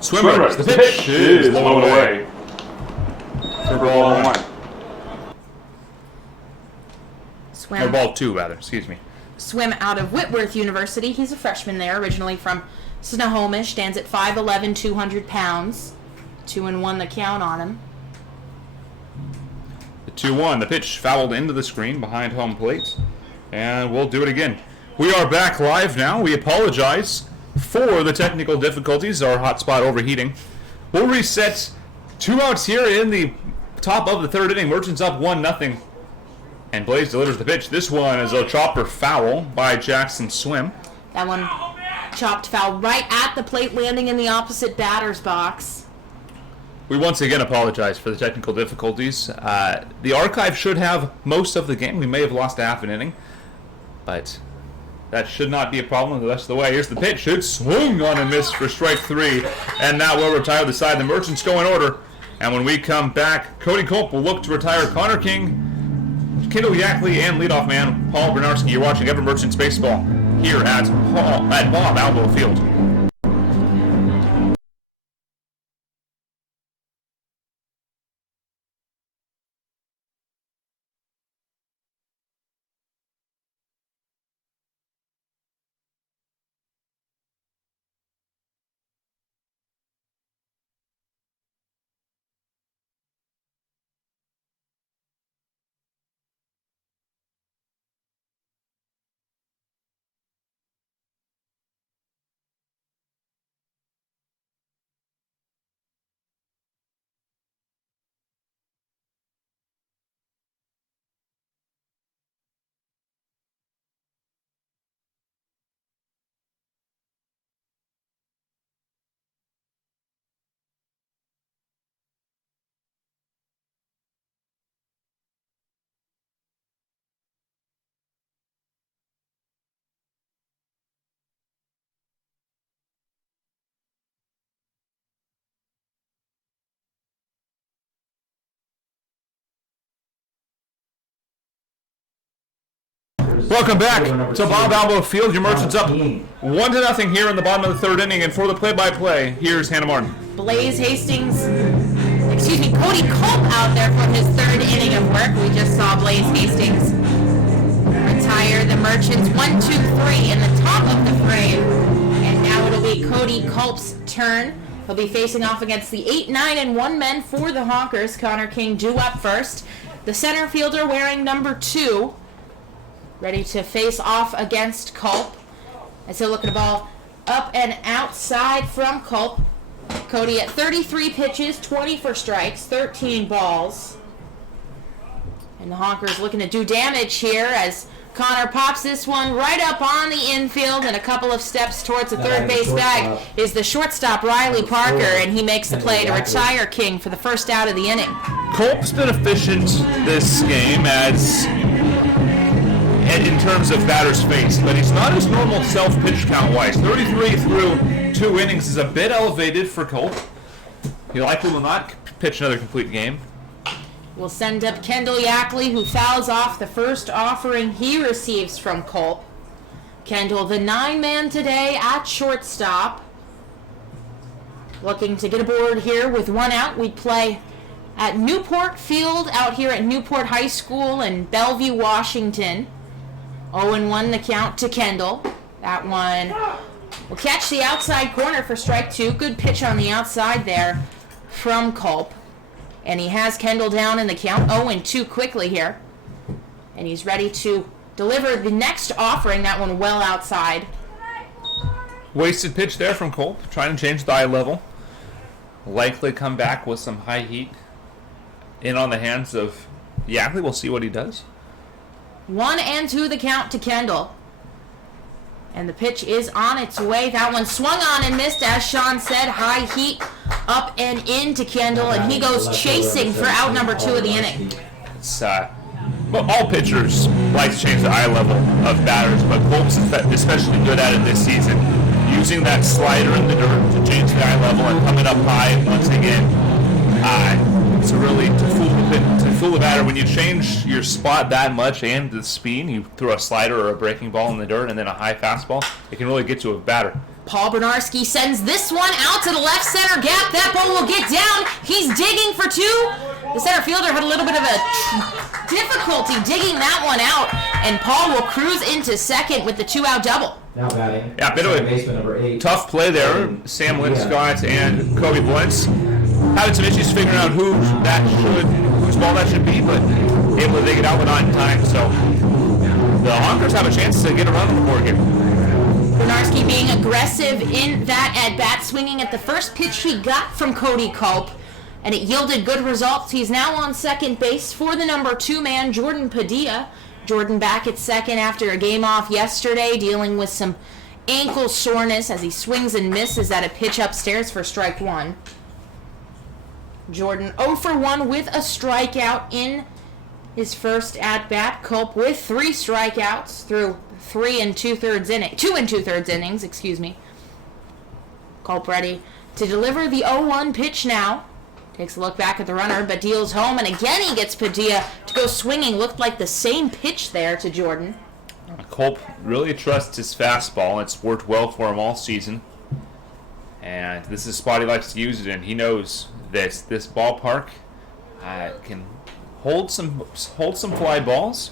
Swimmers. The pitch is blown away. For ball 1. Swim. Or ball 2, rather. Excuse me. Swim out of Whitworth University. He's a freshman there, originally from Snohomish. Stands at 5'11", 200 pounds. 2-1 the count on him. The 2-1. The pitch fouled into the screen behind home plate. And we'll do it again. We are back live now. We apologize for the technical difficulties, our hotspot overheating. We'll reset. 2 outs here in the top of the third inning. Merchants up 1-0. And Blaze delivers the pitch. This one is a chopper foul by Jackson Swim. That one chopped foul right at the plate, landing in the opposite batter's box. We once again apologize for the technical difficulties. The archive should have most of the game. We may have lost a half an inning, but that should not be a problem the rest of the way. Here's the pitch. It's swung on and missed for strike 3. And now we'll retire the side. The Merchants go in order. And when we come back, Cody Culp will look to retire Connor King, Kendall Yackley, and leadoff man Paul Bernarski. You're watching Everett Merchants Baseball here at Bob Albo Field. Welcome back to Bob Albo Field. Your Merchants up 1-0 here in the bottom of the third inning. And for the play-by-play, here's Hannah Martin. Cody Culp out there for his third inning of work. We just saw Blaze Hastings retire the Merchants 1-2-3 in the top of the frame. And now it'll be Cody Culp's turn. He'll be facing off against the 8-9-1 men for the Honkers. Connor King due up first. The center fielder wearing number 2. Ready to face off against Culp. As he'll look at a ball up and outside from Culp. Cody at 33 pitches, 20 for strikes, 13 balls. And the Honkers looking to do damage here as Connor pops this one right up on the infield, and a couple of steps towards the third base bag is the shortstop Riley Parker, and he makes the play to retire King for the first out of the inning. Culp's been efficient this game in terms of batters faced, but he's not his normal self pitch count wise. 33 through 2 innings is a bit elevated for Culp. He likely will not pitch another complete game. We'll send up Kendall Yackley, who fouls off the first offering he receives from Culp. Kendall, the 9-man today at shortstop. Looking to get aboard here with 1 out. We play at Newport Field out here at Newport High School in Bellevue, Washington. 0-1 the count to Kendall. That one will catch the outside corner for strike 2. Good pitch on the outside there from Culp. And he has Kendall down in the count. 0-2 quickly here. And he's ready to deliver the next offering. That one well outside. Wasted pitch there from Culp. Trying to change the eye level. Likely come back with some high heat in on the hands of Yackley. We'll see what he does. 1-2 the count to Kendall. And the pitch is on its way. That one swung on and missed, as Sean said. High heat up and into Kendall, and he goes chasing for out number 2 of the inning. It's, well, all pitchers like to change the eye level of batters, but Culp's especially good at it this season. Using that slider in the dirt to change the eye level and coming up high once again. To fool the batter, when you change your spot that much and the speed, you throw a slider or a breaking ball in the dirt and then a high fastball, it can really get to a batter. Paul Bernarski sends this one out to the left center gap. That ball will get down. He's digging for two. The center fielder had a little bit of a difficulty digging that one out, and Paul will cruise into second with the 2-out double. Now batting. Yeah, a bit of a baseman number 8. tough play there. Sam Linscott and Kobe Blentz having some issues figuring out whose ball that should be, but able to dig it out, but not in time. So the Honkers have a chance to get a run on the board here. Bernarski being aggressive in that at-bat, swinging at the first pitch he got from Cody Culp, and it yielded good results. He's now on second base for the number 2 man, Jordan Padilla. Jordan back at second after a game off yesterday, dealing with some ankle soreness as he swings and misses at a pitch upstairs for strike one. Jordan 0 for 1 with a strikeout in his first at-bat. Culp with 3 strikeouts through 2 2/3 innings, excuse me. Culp ready to deliver the 0-1 pitch now. Takes a look back at the runner, but deals home, and again he gets Padilla to go swinging. Looked like the same pitch there to Jordan. Culp really trusts his fastball. It's worked well for him all season. And this is a spot he likes to use it in. He knows that this ballpark can hold some fly balls.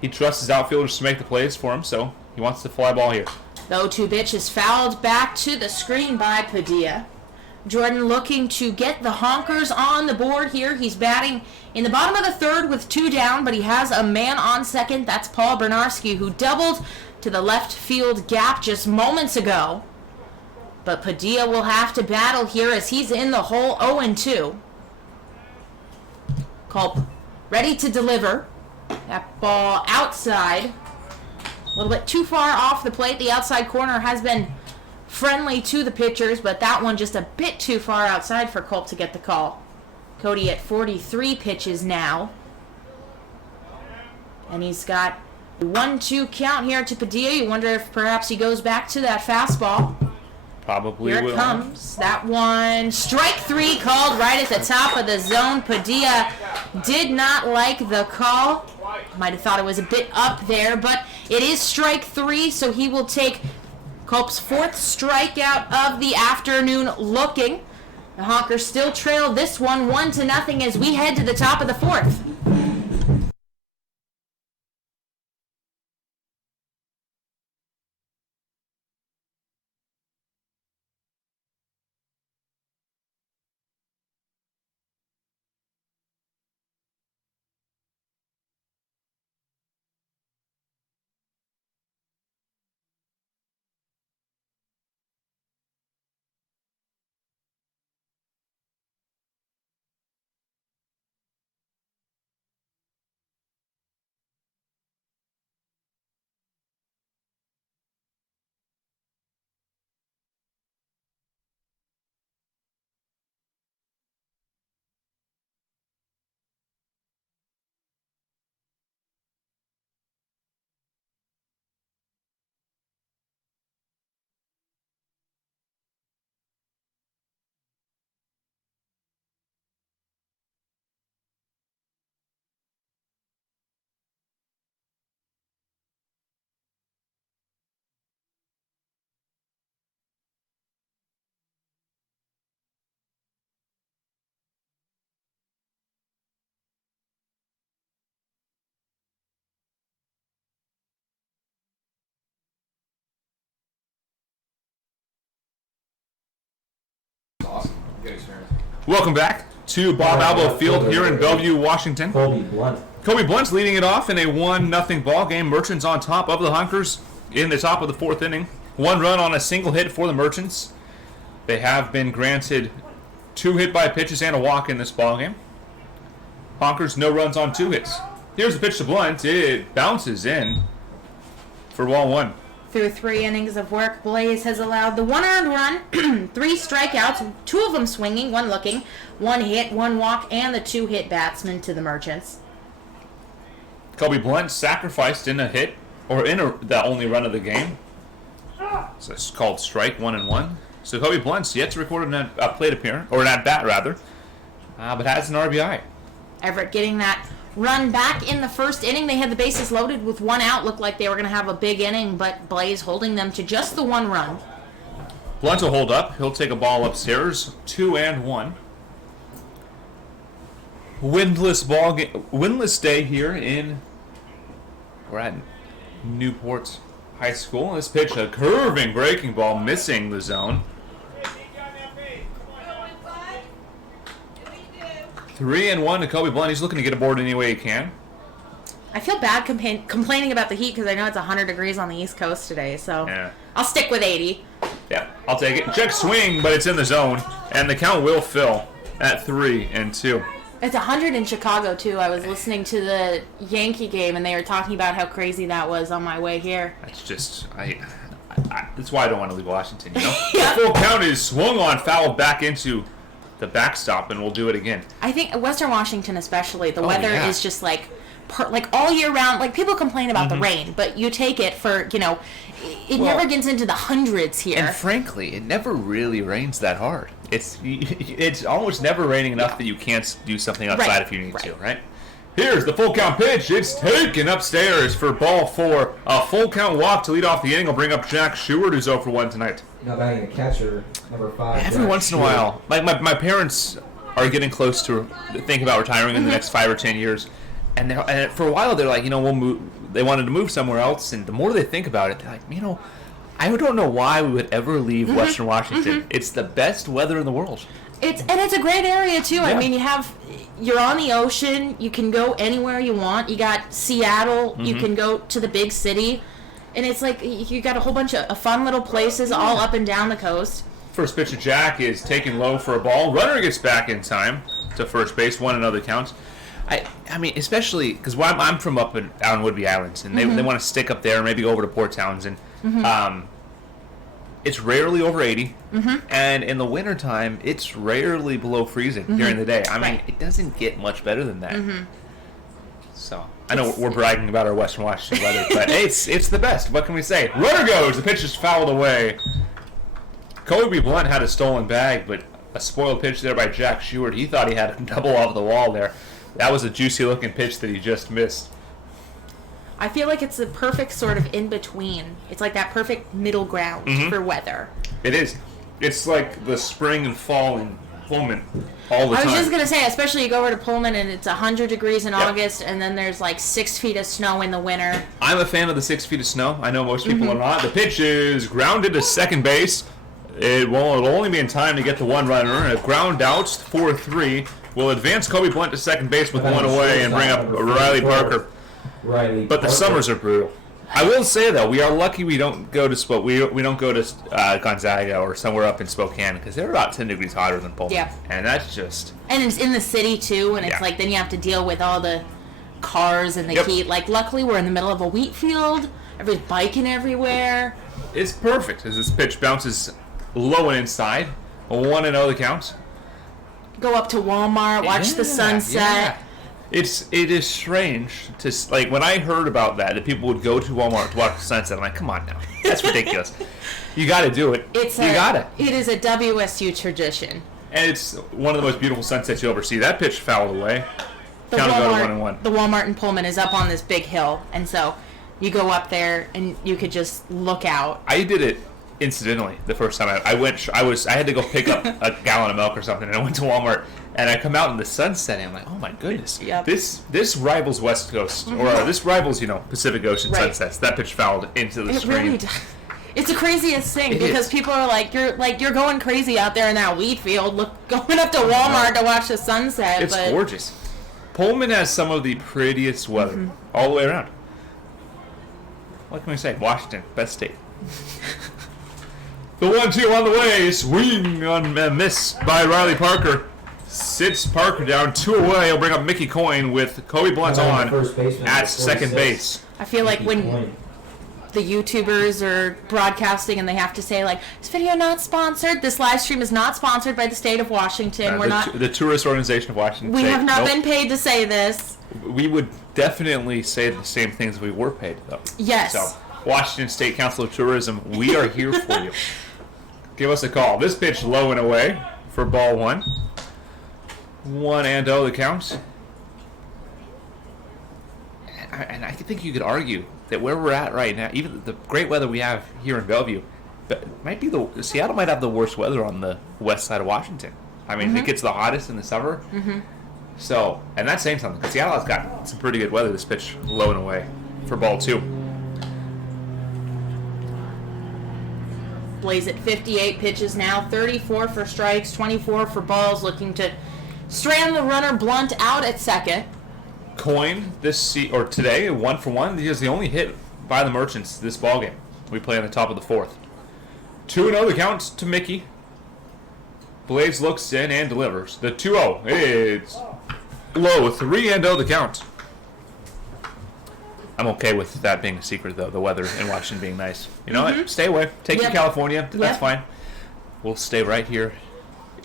He trusts his outfielders to make the plays for him, so he wants the fly ball here. The 0-2 pitch is fouled back to the screen by Padilla. Jordan looking to get the Honkers on the board here. He's batting in the bottom of the third with 2 down, but he has a man on second. That's Paul Bernarski, who doubled to the left field gap just moments ago. But Padilla will have to battle here as he's in the hole 0-2. Culp ready to deliver. That ball outside. A little bit too far off the plate. The outside corner has been friendly to the pitchers, but that one just a bit too far outside for Culp to get the call. Cody at 43 pitches now. And he's got a 1-2 count here to Padilla. You wonder if perhaps he goes back to that fastball. Probably Here will. it comes. That one. Strike 3 called right at the top of the zone. Padilla did not like the call. Might have thought it was a bit up there, but it is strike 3, so he will take Culp's 4th strikeout of the afternoon looking. The Honkers still trail this one 1-0 as we head to the top of the 4th. Awesome. Good experience. Welcome back to Bob Albo Field here in Bellevue, Washington. Kobe Blunt. Kobe Blunt's leading it off in a 1-0 ball game. Merchants on top of the Honkers in the top of the 4th inning. 1 run on a single hit for the Merchants. They have been granted 2 hit-by pitches and a walk in this ball game. Honkers no runs on 2 hits. Here's the pitch to Blunt. It bounces in for ball 1. Through 3 innings of work, Blaze has allowed the 1 earned run, 3 strikeouts, 2 of them swinging, 1 looking, 1 hit, 1 walk, and the 2 hit batsman to the Merchants. Kobe Blunt sacrificed in a hit, or in the only run of the game. So it's called strike 1-1. So Kobe Blunt's yet to record a plate appearance, or an at-bat rather, but has an RBI. Everett getting that run back in the first inning. They had the bases loaded with 1 out. Looked like they were going to have a big inning, but Blaze holding them to just the 1 run. Blunt will hold up. He'll take a ball upstairs. 2-1. Windless day here in. We're at Newport High School. This pitch, a curving breaking ball, missing the zone. 3-1 to Kobe Blunt. He's looking to get aboard any way he can. I feel bad complaining about the heat because I know it's 100 degrees on the East Coast today, so Yeah. I'll stick with 80. Yeah, I'll take it. Check swing, but it's in the zone, and the count will fill at 3-2. It's 100 in Chicago, too. I was listening to the Yankee game, and they were talking about how crazy that was on my way here. That's just, that's why I don't want to leave Washington, you know? Yeah. The full count is swung on, fouled back into the backstop, and we'll do it again. I think Western Washington especially, the weather yeah. is just like all year round. Like, people complain about the rain, but you take it for, it never gets into the hundreds here. And frankly, it never really rains that hard. It's almost never raining enough that you can't do something outside if you need to, right? Here's the full count pitch. It's taken upstairs for ball 4. A full count walk to lead off the inning will bring up Jack Sheward, who's 0 for 1 tonight. Now batting the catcher, number 5. Every once in a while, like my parents are getting close to thinking about retiring in the next 5 or 10 years, and for a while they're like, we'll move. They wanted to move somewhere else, and the more they think about it, they're like, I don't know why we would ever leave Western Washington. It's the best weather in the world. It's a great area too. Yeah. I mean, you're on the ocean. You can go anywhere you want. You got Seattle. You can go to the big city, and it's like you got a whole bunch of fun little places all up and down the coast. First pitch of Jack is taken low for a ball. Runner gets back in time to first base. 1-0 counts. I mean, especially because I'm from up on Whidbey Islands, and they want to stick up there and maybe go over to Port Townsend. It's rarely over 80, and in the wintertime, it's rarely below freezing during the day. I mean, it doesn't get much better than that. So, I know we're bragging about our Western Washington weather, but it's the best. What can we say? Runner goes. The pitch is fouled away. Kobe Blunt had a stolen bag, but a spoiled pitch there by Jack Sheward. He thought he had a double off the wall there. That was a juicy-looking pitch that he just missed. I feel like it's the perfect sort of in-between. It's like that perfect middle ground for weather. It is. It's like the spring and fall in Pullman all the time. I was just going to say, especially you go over to Pullman and it's 100 degrees in August, and then there's like 6 feet of snow in the winter. I'm a fan of the 6 feet of snow. I know most people are not. The pitch is grounded to second base. It'll only be in time to get the one runner. A ground out, 4-3. Will advance Kobe Blunt to second base with one away and bring up Riley Parker. But the summers are brutal. I will say though, we are lucky we don't go to we don't go to Gonzaga or somewhere up in Spokane because they're about 10 degrees hotter than Pullman. Yeah. And that's just. And it's in the city too, and it's like then you have to deal with all the cars and the heat. Like luckily we're in the middle of a wheat field. Everybody's biking everywhere. It's perfect as this pitch bounces low and inside. 1-0 the count. Go up to Walmart, watch the sunset. Yeah. It is strange to like when I heard about that people would go to Walmart to watch the sunset. I'm like, come on now, that's ridiculous. You got to do it. It is a WSU tradition, and it's one of the most beautiful sunsets you'll ever see. That pitch fouled away. The Walmart in Pullman is up on this big hill, and so you go up there and you could just look out. I did it incidentally the first time I went. I had to go pick up a gallon of milk or something, and I went to Walmart. And I come out in the sunset, and I'm like, oh my goodness, this rivals West Coast, or this rivals Pacific Ocean sunsets. That pitch fouled into the screen. Really does. It's the craziest thing because people are you're going crazy out there in that wheat field, going up to Walmart to watch the sunset. It's gorgeous. Pullman has some of the prettiest weather all the way around. What can we say? Washington, best state. The 1-2 on the way, swing on miss by Riley Parker. Sits Parker down, 2 away. He'll bring up Mickey Coyne with Kobe Blunt on at second base. I feel like when the YouTubers are broadcasting and they have to say this video not sponsored. This live stream is not sponsored by the state of Washington. We're not the tourist organization of Washington. We have not been paid to say this. We would definitely say the same things if we were paid, though. Yes. So, Washington State Council of Tourism, we are here for you. Give us a call. This pitch low and away for ball 1. 1-0 the count. And I think you could argue that where we're at right now, even the great weather we have here in Bellevue, might be Seattle might have the worst weather on the west side of Washington. I mean, it gets the hottest in the summer. So, and that's saying something. Seattle has got some pretty good weather this pitch, low and away for ball 2. Blaze at 58 pitches now, 34 for strikes, 24 for balls, looking to strand the runner Blunt out at second. Coin today, 1 for 1. He is the only hit by the Merchants this ball game. We play on the top of the 4th. 2-0 the count to Mickey. Blaze looks in and delivers. The 2-0. It's low. 3-0 the count. I'm okay with that being a secret, though. The weather in Washington being nice. You know what? Stay away. Take you to California. That's fine. We'll stay right here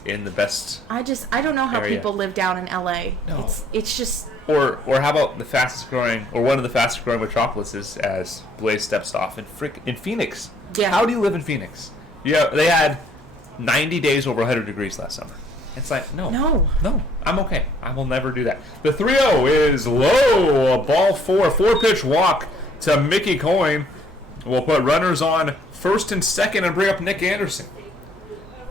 in the best. I don't know how area. people live down in LA. No. It's just. Or how about the fastest growing, or one of the fastest growing metropolises as Blaze steps off in Phoenix? Yeah. How do you live in Phoenix? Yeah, they had 90 days over 100 degrees last summer. It's like, no, I'm okay. I will never do that. The 3-0 is low. A ball 4, 4-pitch walk to Mickey Coyne. We'll put runners on first and second and bring up Nick Anderson.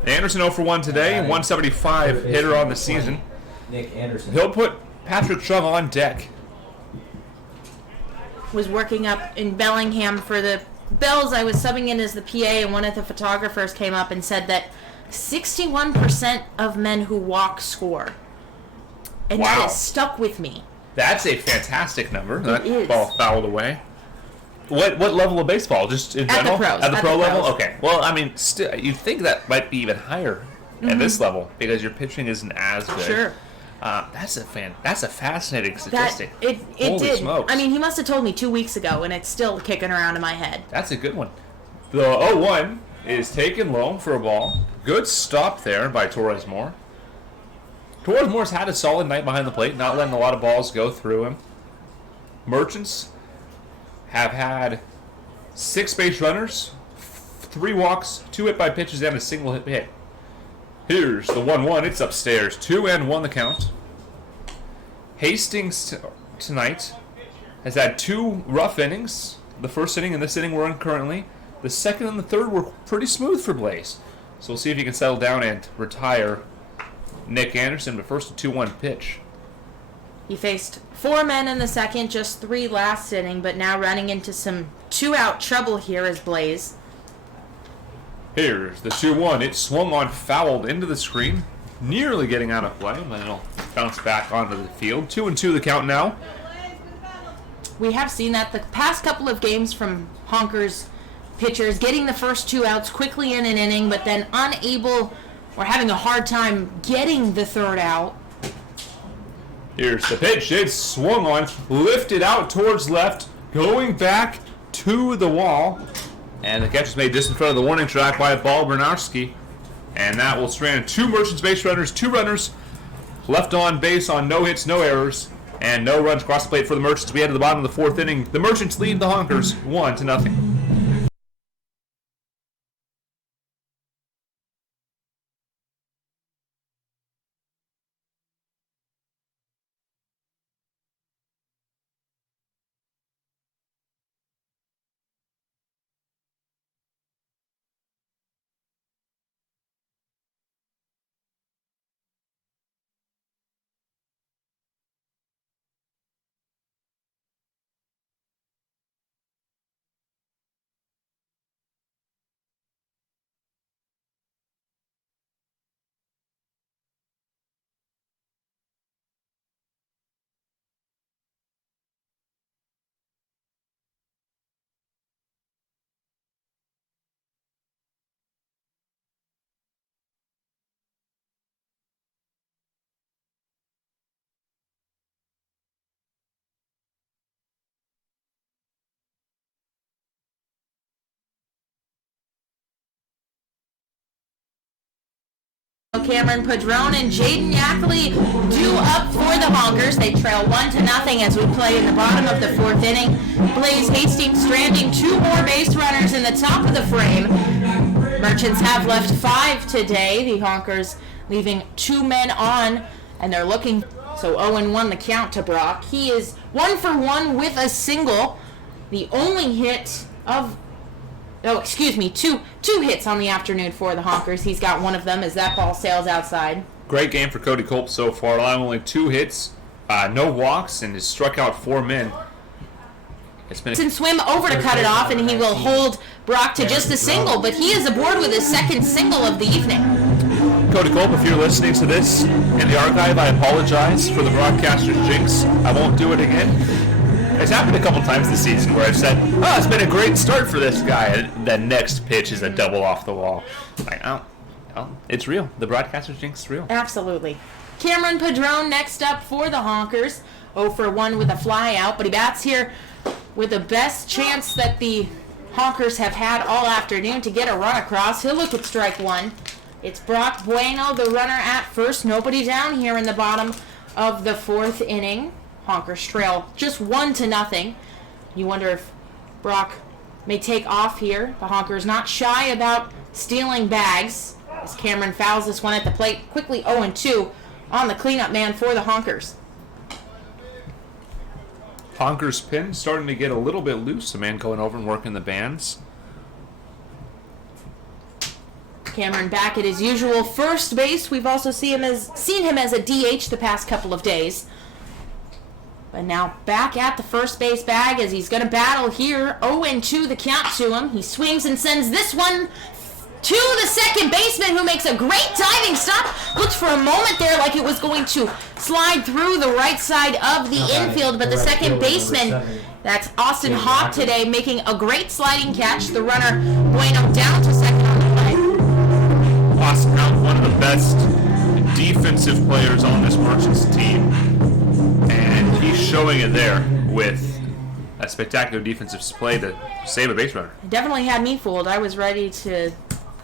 Anderson 0 for 1 today, 175 hitter on the season. Nick Anderson. He'll put Patrick Chung on deck. Was working up in Bellingham for the Bells. I was subbing in as the PA, and one of the photographers came up and said that 61% of men who walk score. And that has stuck with me. That's a fantastic number. That is. Ball fouled away. What level of baseball? Just in general? At the pros. At the pro level? Okay. Well, I mean, still, you'd think that might be even higher at this level because your pitching isn't as good. Sure. That's a fascinating statistic. It Holy did. smokes. I mean, he must have told me 2 weeks ago, and it's still kicking around in my head. That's a good one. The 0-1 is taken low for a ball. Good stop there by Torres Moore. Torres Moore's had a solid night behind the plate, not letting a lot of balls go through him. Merchants have had 6 base runners, 3 walks, 2 hit by pitches, and a single hit. Here's the 1-1. It's upstairs. 2-1 the count. Hastings tonight has had 2 rough innings. The first inning and this inning we're in currently. The second and the third were pretty smooth for Blaze. So we'll see if he can settle down and retire Nick Anderson. But first, a 2-1 pitch. He faced 4 men in the second, just 3 last inning, but now running into some 2-out trouble here is Blaze. Here's the 2-1. It swung on, fouled into the screen, nearly getting out of play, but it'll bounce back onto the field. 2-2 the count now. We have seen that the past couple of games from Honkers pitchers, getting the first 2 outs quickly in an inning, but then unable or having a hard time getting the 3rd out. Here's the pitch. It's swung on, lifted out towards left, going back to the wall. And the catch is made just in front of the warning track by Ball Bernarski. And that will strand 2 Merchants base runners, 2 runners left on base on no hits, no errors, and no runs across the plate for the Merchants. We head to the bottom of the 4th inning. The Merchants lead the Honkers 1-0. Cameron Padron and Jaden Yackley due up for the Honkers. They trail 1-0 as we play in the bottom of the 4th inning. Blaze Hastings stranding 2 more base runners in the top of the frame. Merchants have left 5 today. The Honkers leaving 2 men on, and they're looking. So 0-1 the count to Brock. He is 1 for 1 with a single. The only hit of Oh, excuse me, two hits on the afternoon for the Honkers. He's got one of them as that ball sails outside. Great game for Cody Culp so far, allowing only 2 hits, no walks, and has struck out 4 men. It's been Swim over to cut it off, and he will hold Brock to just a single, but he is aboard with his second single of the evening. Cody Culp, if you're listening to this in the archive, I apologize for the broadcaster's jinx. I won't do it again. It's happened a couple times this season where I've said, oh, it's been a great start for this guy, and the next pitch is a double off the wall. Like, oh, it's real. The broadcaster's jinx is real. Absolutely. Cameron Padron next up for the Honkers. 0 for 1 with a fly out, but he bats here with the best chance that the Honkers have had all afternoon to get a run across. He'll look at strike 1. It's Brock Bueno, the runner at first. Nobody down here in the bottom of the 4th inning. Honkers trail just 1-0. You wonder if Brock may take off here. The Honkers not shy about stealing bags as Cameron fouls this one at the plate. Quickly 0-2 on the cleanup man for the Honkers. Honkers pin starting to get a little bit loose. A man going over and working the bands. Cameron back at his usual first base. We've also seen him as a DH the past couple of days. But now back at the first base bag as he's going to battle here. 0-2 the count to him. He swings and sends this one to the second baseman, who makes a great diving stop. Looked for a moment there like it was going to slide through the right side of the infield, but the second baseman, that's Austin Hawk today, making a great sliding catch. The runner, Bueno, down to second on the play. Austin Hawk, one of the best defensive players on this Merchants team, and he's showing it there with a spectacular defensive play to save a base runner. It definitely had me fooled. I was ready to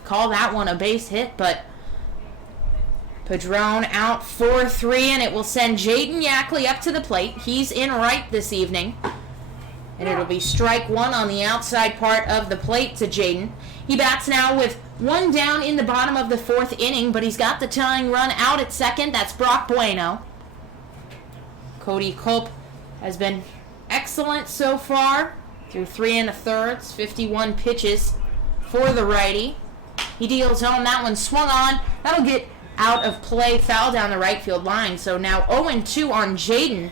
call that one a base hit, but Padron out 4-3, and it will send Jaden Yackley up to the plate. He's in right this evening, and it'll be strike 1 on the outside part of the plate to Jaden. He bats now with 1 down in the bottom of the 4th inning, but he's got the tying run out at second. That's Brock Bueno. Cody Culp has been excellent so far through 3 1/3, 51 pitches for the righty. He deals home. That one swung on. That'll get out of play, foul down the right field line. So now 0-2 on Jaden.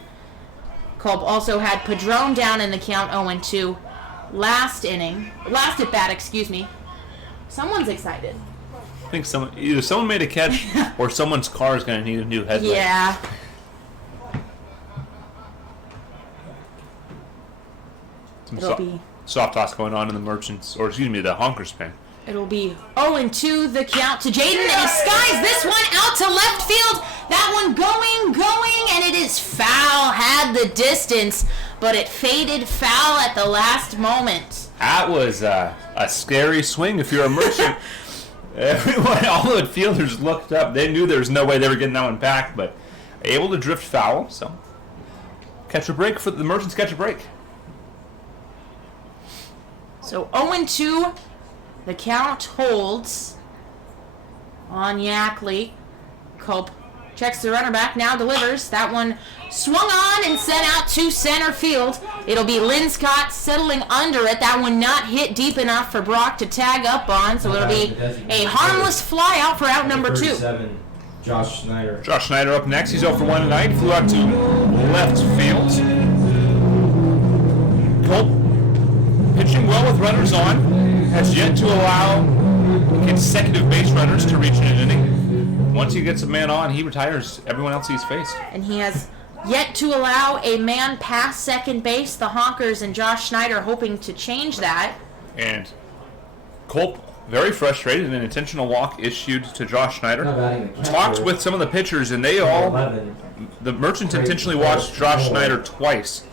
Culp also had Padron down in the count, 0-2 last at bat, excuse me. Someone's excited. I think either someone made a catch or someone's car is going to need a new headlight. Yeah. Some soft toss going on in the Merchants, or excuse me, the Honkers pen. It'll be 0-2 the count to Jaden, and he skies this one out to left field. That one going, and it is foul. Had the distance, but it faded foul at the last moment. That was a scary swing if you're a Merchant. All the fielders looked up. They knew there was no way they were getting that one back, but able to drift foul. So catch a break for the Merchants. Catch a break. So 0-2. The count holds on Yackley. Culp checks the runner back, now delivers. That one swung on and sent out to center field. It'll be Linscott settling under it. That one not hit deep enough for Brock to tag up on, so it'll be a harmless fly out for out number 2. Josh Schneider. Josh Schneider up next. He's 0 for 1 tonight. Flew out to left field. Culp pitching well with runners on. Has yet to allow consecutive base runners to reach an inning. Once he gets a man on, he retires everyone else he's faced. And he has yet to allow a man past second base. The Honkers and Josh Schneider hoping to change that. And Culp, very frustrated, an intentional walk issued to Josh Schneider. Talked with some of the pitchers, and they all, the Merchants intentionally watched Josh Schneider twice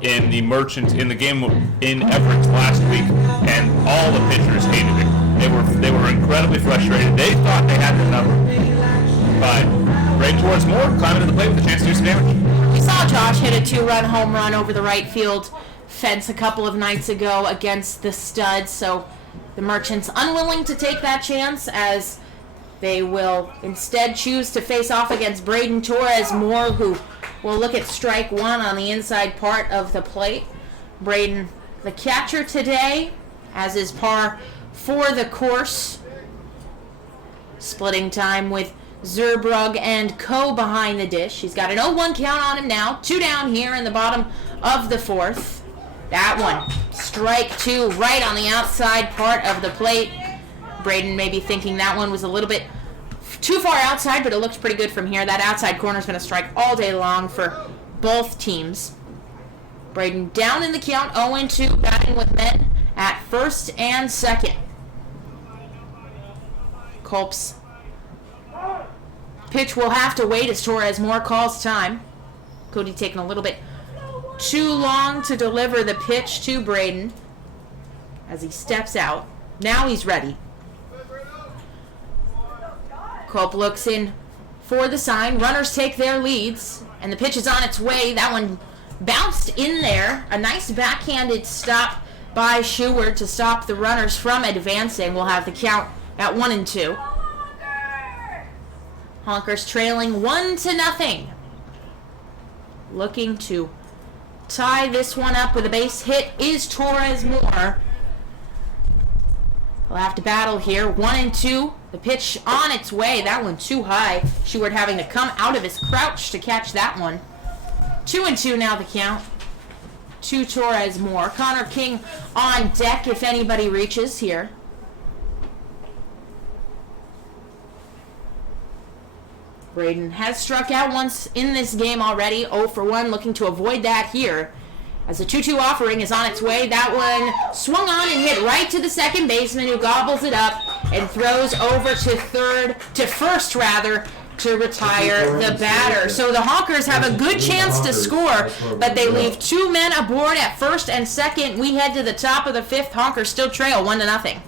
in the game in Everett last week, and all the pitchers hated it. They were incredibly frustrated. They thought they had the number, but right towards Moore, climbing to the plate with a chance to do some damage. We saw Josh hit a 2-run home run over the right field fence a couple of nights ago against the Studs, so the Merchants unwilling to take that chance as they will instead choose to face off against Braden Torres Moore, who will look at strike 1 on the inside part of the plate. Braden, the catcher today, as is par for the course. Splitting time with Zerbrug and Co. behind the dish. He's got an 0-1 count on him now. 2 down here in the bottom of the 4th. That one, strike 2 right on the outside part of the plate. Braden may be thinking that one was a little bit too far outside, but it looks pretty good from here. That outside corner's been a strike all day long for both teams. Braden down in the count, 0-2, batting with men at first and second. Culp's pitch will have to wait as Torres Moore calls time. Cody taking a little bit too long to deliver the pitch to Braden as he steps out. Now he's ready. Culp looks in for the sign. Runners take their leads, and the pitch is on its way. That one bounced in there. A nice backhanded stop by Sheward to stop the runners from advancing. We'll have the count at 1-2. Honkers trailing 1-0. Looking to tie this one up with a base hit is Torres Moore. We'll have to battle here. 1-2. The pitch on its way. That one too high. Sheward having to come out of his crouch to catch that one. 2-2 now the count. To Torres Moore. Connor King on deck if anybody reaches here. Braden has struck out once in this game already. 0-1, looking to avoid that here. As the 2-2 offering is on its way, that one swung on and hit right to the second baseman, who gobbles it up and throws over to first to retire the batter. So the Honkers have a good chance to score, but they leave 2 men aboard at first and second. We head to the top of the 5th. Honkers still trail 1-0.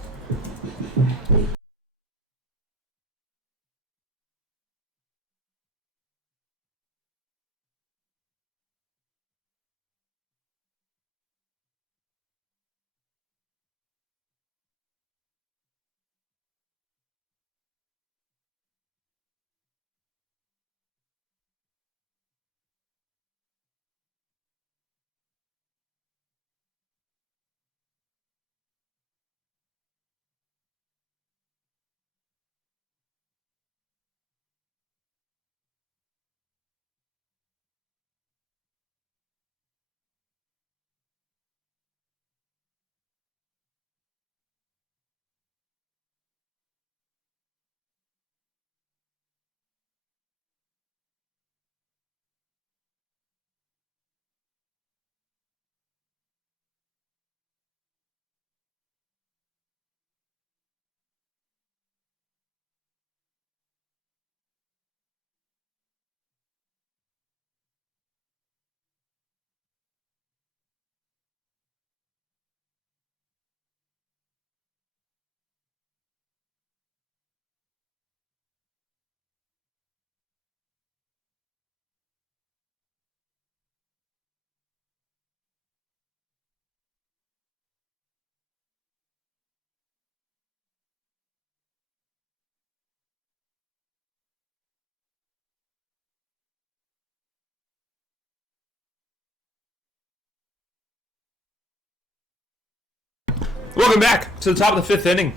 Welcome back to the top of the 5th inning.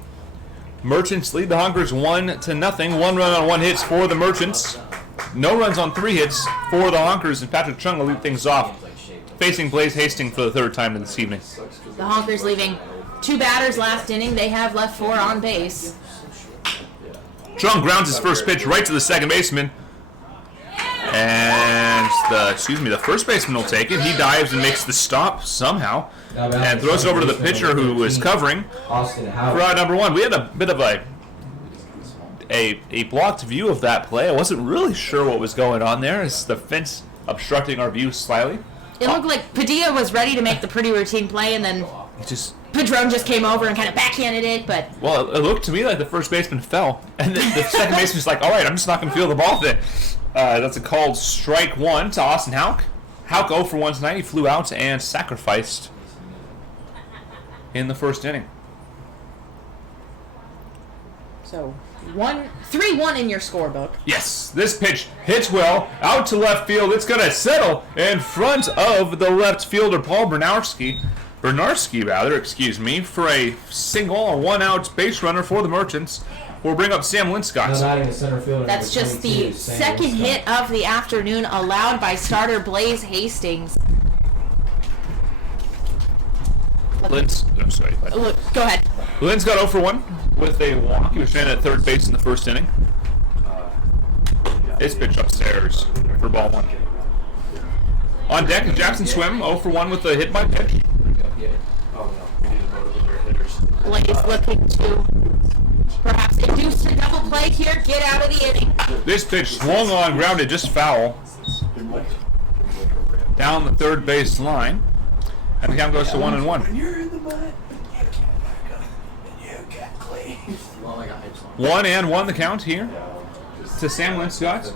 Merchants lead the Honkers 1-0. 1 run on 1 hits for the Merchants. No runs on 3 hits for the Honkers, and Patrick Chung will lead things off, facing Blaze Hastings for the 3rd time this evening. The Honkers leaving 2 batters last inning. They have left 4 on base. Chung grounds his first pitch right to the second baseman. And the first baseman will take it. He dives and makes the stop somehow and throws it over to the pitcher who is covering for out number 1. We had a bit of a blocked view of that play. I wasn't really sure what was going on there. Is the fence obstructing our view slightly? It looked like Padilla was ready to make the pretty routine play, and then Padron just came over and kind of backhanded it. But well, it looked to me like the first baseman fell, and then the second baseman's like, all right, I'm just not going to feel the ball then. That's a called strike 1 to Austin Houck. Houck 0-1 tonight. He flew out and sacrificed in the first inning. So 3-1 in your scorebook. Yes, this pitch hits well out to left field. It's going to settle in front of the left fielder, Paul Bernowski. Bernarski, excuse me, for a single or 1-out base runner for the Merchants. We'll bring up Sam Linscott. Adding a center fielder. That's just the second hit of the afternoon allowed by starter Blaze Hastings. Go ahead. Lynn's got 0 for 1 with a walk. He was stranded at third base in the first inning. This pitch upstairs for ball 1. On deck is Jackson Swim, 0 for 1 with a hit by pitch. Blaze looking to perhaps induce a double play here, get out of the inning. This pitch swung on, grounded just foul. Down the third base line. And the count goes to 1-1. 1-1 the count here to Sam Linscott.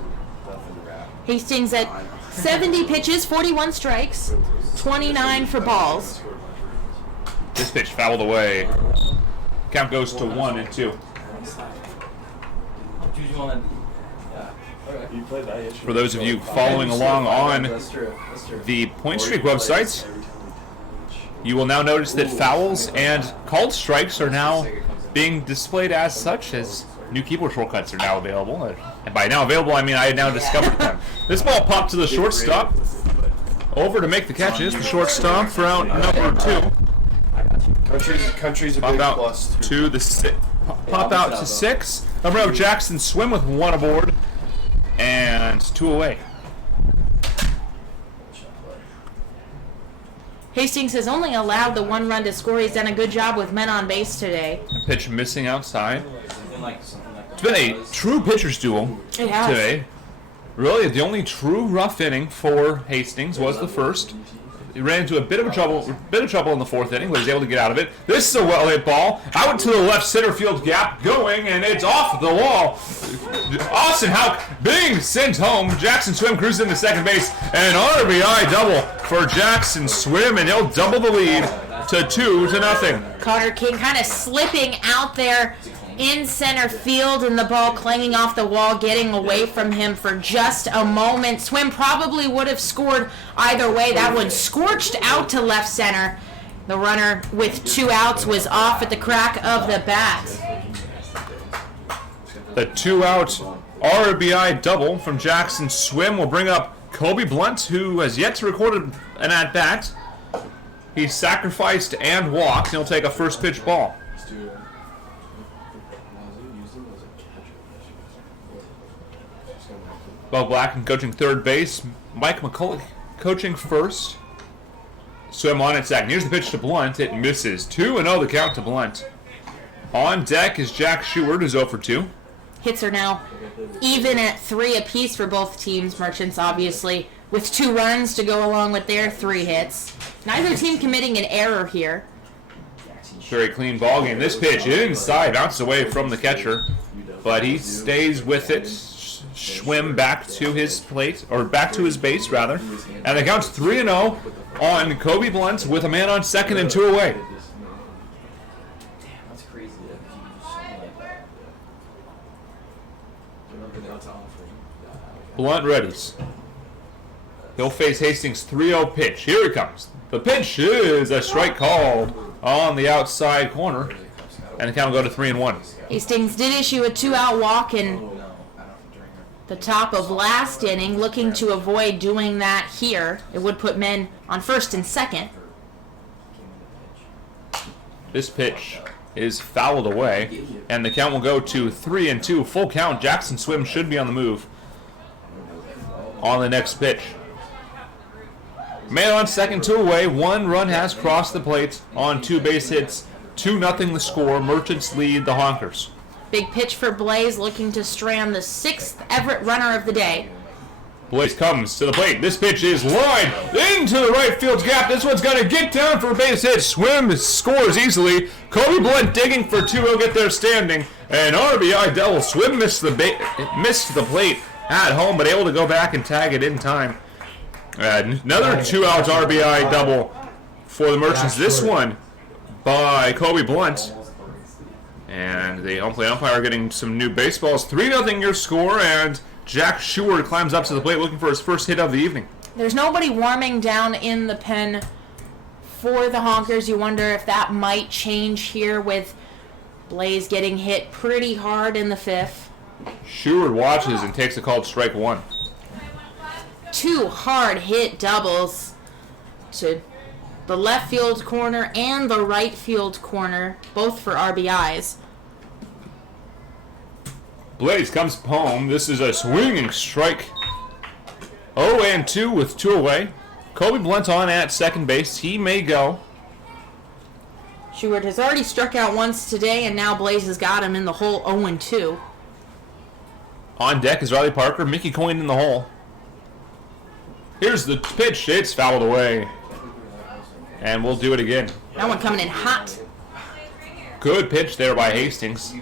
Hastings at 70 pitches, 41 strikes, 29 for balls. This pitch fouled away. Count goes to 1-2. For those of you following along on the Point Streak websites, you will now notice that fouls and called strikes are now being displayed as such, as new keyboard shortcuts are now available. And by now available, I mean I had now discovered them. This ball popped to the shortstop. Over to make the catch is the shortstop for out number 2. Country's a Pop big out plus. to the pop out to 6. Number of Jackson Swim with 1 aboard and 2 away. Hastings has only allowed the 1 run to score. He's done a good job with men on base today. A pitch missing outside. It's been a true pitcher's duel today. Really, the only true rough inning for Hastings was the first. He ran into a bit of trouble in the 4th inning, but he was able to get out of it. This is a well-hit ball. Out to the left center field gap, going, and it's off the wall. Austin Houck being sent home. Jackson Swim cruises into second base. An RBI double for Jackson Swim, and he'll double the lead to 2-0. Connor King kind of slipping out there in center field, and the ball clanging off the wall, getting away from him for just a moment. Swim probably would have scored either way. That one scorched out to left center. The runner with 2 outs was off at the crack of the bat. The 2-out RBI double from Jackson Swim will bring up Kobe Blunt, who has yet to record an at-bat. He's sacrificed and walked. He'll take a first pitch ball. Bob Blacken coaching third base. Mike McCulloch coaching first. Swim on at second. Here's the pitch to Blunt. It misses. 2-0 the count to Blunt. On deck is Jack Sheward, who's 0 for 2. Hits are now even at 3 apiece for both teams. Merchants, obviously, with 2 runs to go along with their 3 hits. Neither team committing an error here. Very clean ball game. This pitch inside, bounces away from the catcher, but he stays with it. Swim back to his plate, or back to his base rather, and the count's 3-0 on Kobe Blunt with a man on second and 2 away. Blunt readies. He'll face Hastings' 3-0 pitch. Here he comes. The pitch is a strike called on the outside corner, and the count will go to 3-1. Hastings did issue a 2-out walk in the top of last inning, looking to avoid doing that here. It would put men on first and second. This pitch is fouled away, and the count will go to 3-2. Full count. Jackson Swim should be on the move on the next pitch. Man on second, 2 away. 1 run has crossed the plate on 2 base hits. 2-0 the score. Merchants lead the Honkers. Big pitch for Blaze, looking to strand the 6th Everett runner of the day. Blaze comes to the plate. This pitch is lined into the right field gap. This one's going to get down for a base hit. Swim scores easily. Kobe Blunt digging for 2. He'll get there standing. And RBI double. Swim missed the plate at home, but able to go back and tag it in time. Another 2-out RBI double for the Merchants. This one by Kobe Blunt. And the home plate umpire getting some new baseballs. 3-0 your score, and Jack Sheward climbs up to the plate looking for his first hit of the evening. There's nobody warming down in the pen for the Honkers. You wonder if that might change here with Blaze getting hit pretty hard in the fifth. Sheward watches and takes a called strike one. 2 hard hit doubles to the left field corner and the right field corner, both for RBIs. Blaze comes home. This is a swinging strike. 0-2 with 2 away. Kobe Blunt on at second base. He may go. Sheward has already struck out once today, and now Blaze has got him in the hole 0-2. On deck is Riley Parker. Mickey Coyne in the hole. Here's the pitch. It's fouled away. And we'll do it again. That one coming in hot. Good pitch there by Hastings.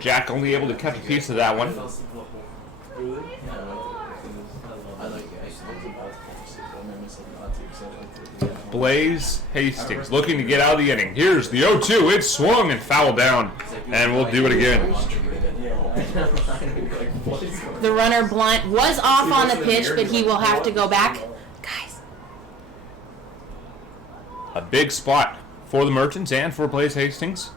Jack only able to catch a piece of that one. Blaze Hastings looking to get out of the inning. Here's the 0-2. It's swung and fouled down. And we'll do it again. The runner Blunt was off on the pitch, but he will have to go back. Guys. A big spot for the Merchants and for Blaze Hastings.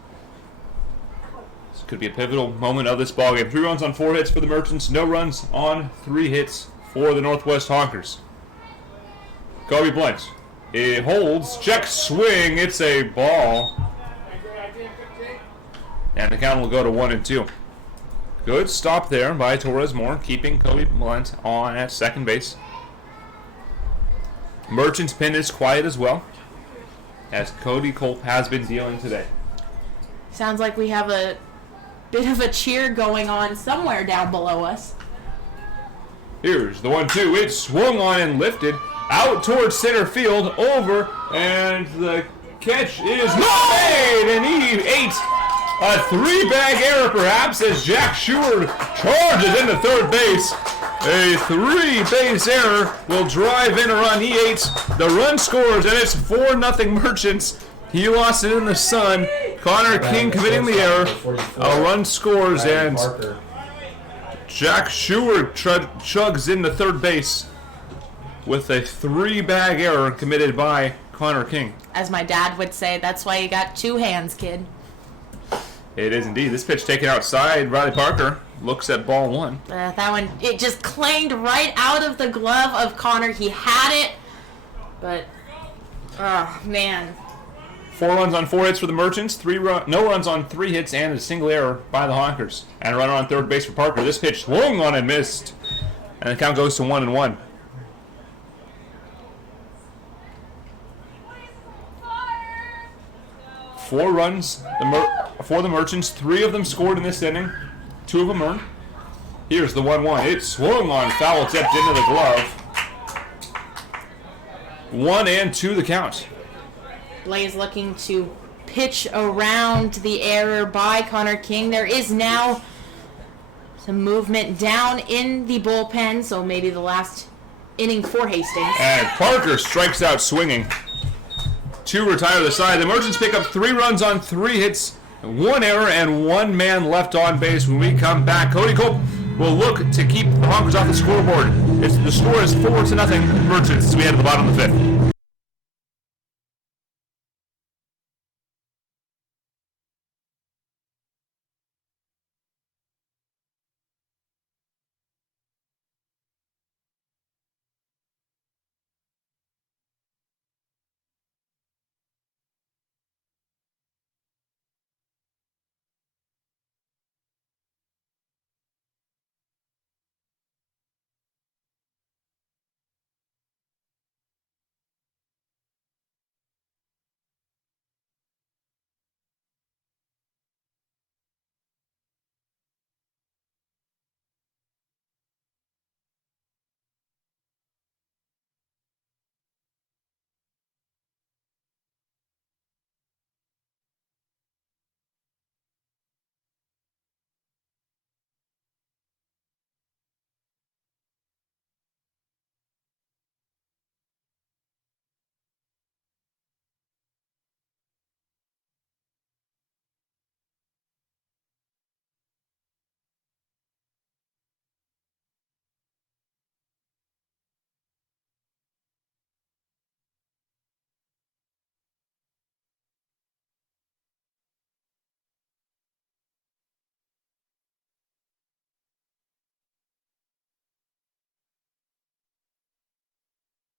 This could be a pivotal moment of this ballgame. 3 runs on 4 hits for the Merchants. No runs on 3 hits for the Northwest Honkers. Kobe Blunt. It holds. Check swing. It's a ball. And the count will go to 1-2. Good stop there by Torres Moore, keeping Kobe Blunt on at second base. Merchants pin is quiet as well, as Cody Culp has been dealing today. Sounds like we have a bit of a cheer going on somewhere down below us. Here's the 1-2. It's swung on and lifted out towards center field, over, and the catch is not made, and he ate a 3-bag error perhaps as Jack Sheward charges into third base. A 3-base error will drive in a run. He ate, the run scores, and it's 4-0 Merchants. He lost it in the sun. Connor King committing the error. A run scores, and Jack Sheward chugs into third base with a 3-bag error committed by Connor King. As my dad would say, that's why you got 2 hands, kid. It is indeed. This pitch taken outside. Riley Parker looks at ball 1. That one, it just clanged right out of the glove of Connor. He had it, but, oh, man. 4 runs on 4 hits for the Merchants. No runs on 3 hits and a single error by the Honkers. And a runner on third base for Parker. This pitch swung on and missed. And the count goes to 1-1. 4 runs for the Merchants. 3 of them scored in this inning. 2 of them earned. Here's the 1-1. It swung on, foul tipped into the glove. 1-2 the count. Blaze looking to pitch around the error by Connor King. There is now some movement down in the bullpen, so maybe the last inning for Hastings. And Parker strikes out swinging. 2 retire to the side. The Merchants pick up 3 runs on 3 hits, 1 error, and 1 man left on base. When we come back, Cody Culp will look to keep the Honkers off the scoreboard. The score is 4-0 Merchants as we head to the bottom of the 5th.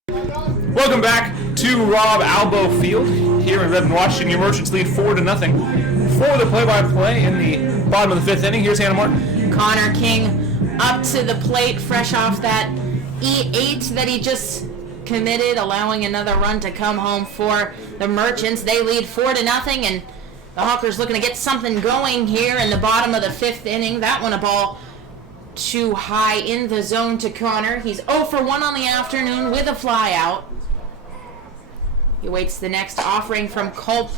Welcome back to Rob Albo Field here in Redmond, Washington. Your Merchants lead 4-0 for the play-by-play in the bottom of the 5th inning. Here's Hannah Martin. Connor King up to the plate, fresh off that E8 that he just committed, allowing another run to come home for the Merchants. They lead 4-0, and the Honkers looking to get something going here in the bottom of the 5th inning. That one a ball too high in the zone to Connor. He's 0 for 1 on the afternoon with a fly out. He awaits the next offering from Culp.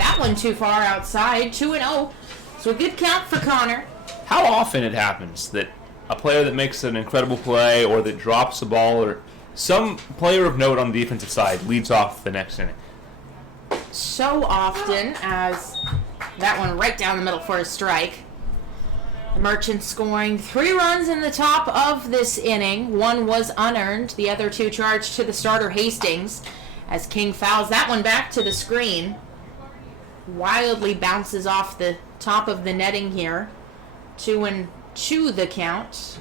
That one too far outside, 2-0. So a good count for Connor. How often it happens that a player that makes an incredible play or that drops a ball or some player of note on the defensive side leads off the next inning? So often, as that one right down the middle for a strike. The Merchants scoring 3 runs in the top of this inning. 1 was unearned. The other 2 charged to the starter Hastings, as King fouls that one back to the screen. Wildly bounces off the top of the netting here. 2-2 the count.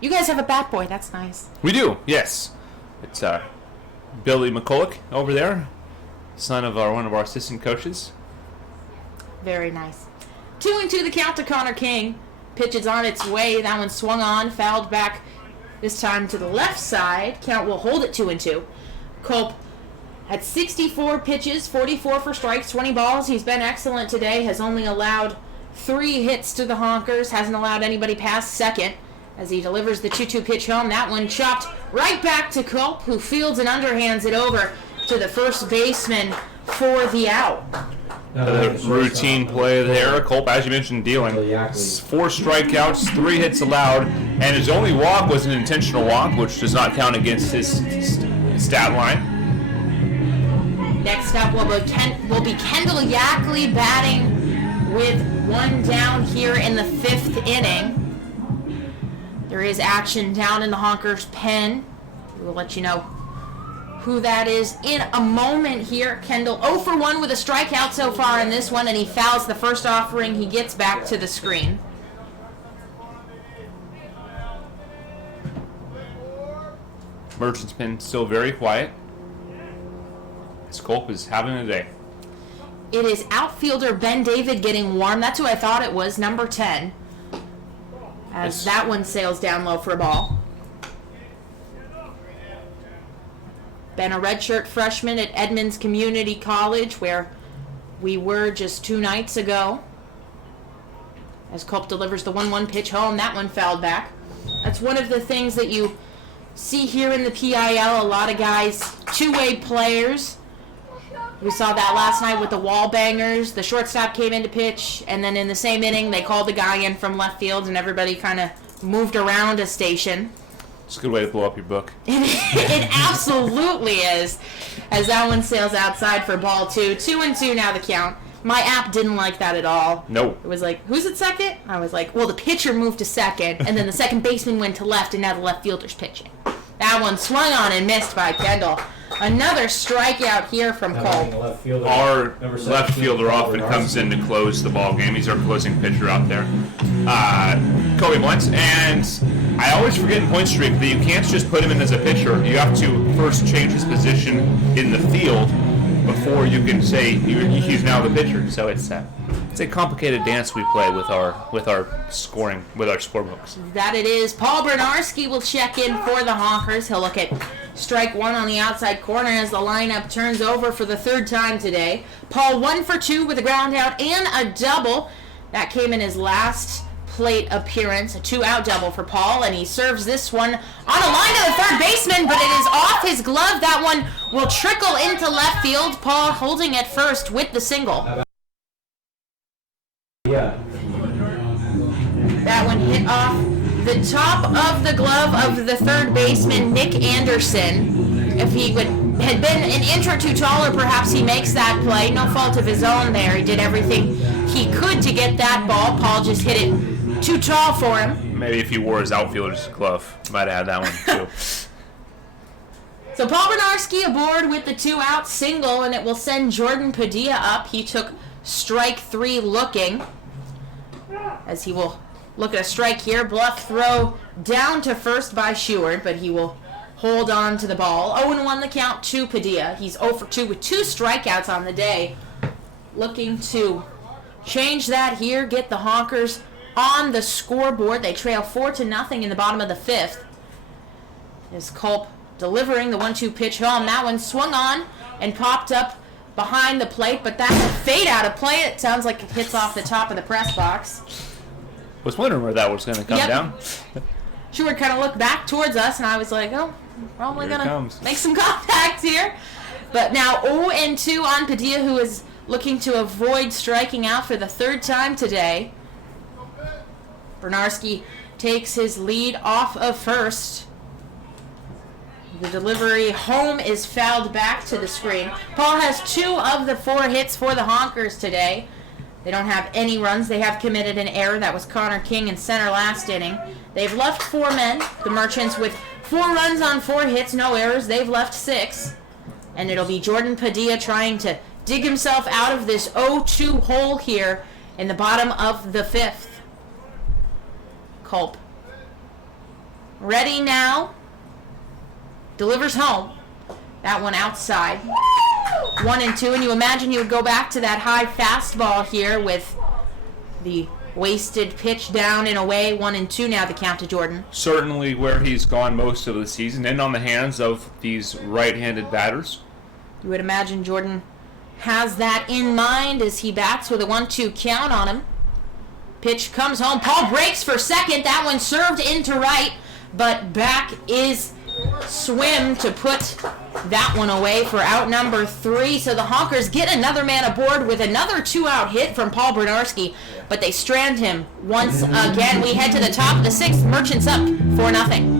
You guys have a bat boy. That's nice. We do, yes. It's Billy McCulloch over there, son of one of our assistant coaches. Very nice. 2-2 the count to Connor King. Pitch is on its way. That one swung on, fouled back this time to the left side. Count will hold it 2-2. Culp had 64 pitches, 44 for strikes, 20 balls. He's been excellent today. Has only allowed 3 hits to the Honkers. Hasn't allowed anybody past second as he delivers the 2-2 pitch home. That one chopped right back to Culp, who fields and underhands it over to the first baseman for the out. The routine play there. Culp, as you mentioned, dealing 4 strikeouts, 3 hits allowed, and his only walk was an intentional walk, which does not count against his stat line. Next up will be Kendall Yackley batting with 1 down here in the 5th inning. There is action down in the Honkers pen. We'll let you know who that is in a moment here. Kendall 0 for 1 with a strikeout so far in this one, and he fouls the first offering. He gets back to the screen. Merchant's been still very quiet. This Culp is having a day. It is outfielder Ben David getting warm. That's who I thought it was, number 10. As that one sails down low for a ball. Ben, a redshirt freshman at Edmonds Community College, where we were just 2 nights ago. As Culp delivers the 1-1 pitch home, that one fouled back. That's one of the things that you see here in the PIL. A lot of guys, two-way players. We saw that last night with the wall bangers. The shortstop came in to pitch, and then in the same inning, they called the guy in from left field, and everybody kind of moved around a station. It's a good way to blow up your book. It absolutely is, as that one sails outside for ball 2. 2-2 now the count. My app didn't like that at all. No. It was like, who's at second? I was like, well, the pitcher moved to second, and then the second baseman went to left, and now the left fielder's pitching. That one swung on and missed by Kendall. Another strikeout here from Culp. Our left fielder often comes in to close the ball game. He's our closing pitcher out there. Kobe Blunt. And I always forget in point streak that you can't just put him in as a pitcher. You have to first change his position in the field before you can say he's now the pitcher. So it's a complicated dance we play with our scoring, with our scorebooks. That it is. Paul Bernarski will check in for the Honkers. He'll look at strike 1 on the outside corner as the lineup turns over for the 3rd time today. Paul 1 for 2 with a ground out and a double. That came in his last plate appearance. A 2-out double for Paul, and he serves this one on a line to the 3rd baseman, but it is off his glove. That one will trickle into left field. Paul holding at first with the single. Yeah. That one hit off the top of the glove of the 3rd baseman, Nick Anderson. If he had been an inch or 2 taller, perhaps he makes that play. No fault of his own there. He did everything he could to get that ball. Paul just hit it too tall for him. Maybe if he wore his outfielder's glove, might have had that one too. So Paul Bernarski aboard with the 2-out single, and it will send Jordan Padilla up. He took strike 3 looking, as he will look at a strike here. Bluff throw down to first by Sheward, but he will hold on to the ball. 0-1 the count to Padilla. He's 0 for 2 with 2 strikeouts on the day. Looking to change that here, get the Honkers on the scoreboard. They trail 4-0 in the bottom of the 5th. Is Culp delivering the 1-2 pitch home. That one swung on and popped up behind the plate, but that's a fade out of play. It sounds like it hits off the top of the press box. Was wondering where that was going to come down. Sheward kind of looked back towards us, and I was like, oh, probably going to make some contact here. But now 0-2 on Padilla, who is looking to avoid striking out for the 3rd time today. Bernarski takes his lead off of first. The delivery home is fouled back to the screen. Paul has 2 of the 4 hits for the Honkers today. They don't have any runs. They have committed an error. That was Connor King in center last inning. They've left 4 men. The Merchants with 4 runs on 4 hits, no errors. They've left 6. And it'll be Jordan Padilla trying to dig himself out of this 0-2 hole here in the bottom of the 5th. Culp. Ready now. Delivers home. That one outside. 1-2, and you imagine you would go back to that high fastball here with the wasted pitch down and away. 1-2 now the count to Jordan. Certainly where he's gone most of the season, and on the hands of these right-handed batters. You would imagine Jordan has that in mind as he bats with a 1-2 count on him. Pitch comes home. Paul breaks for second. That one served into right, but back is Swim to put that one away for out number 3. So the Honkers get another man aboard with another 2-out hit from Paul Bernarski, but they strand him once again. We head to the top of the 6th. Merchants up 4-0.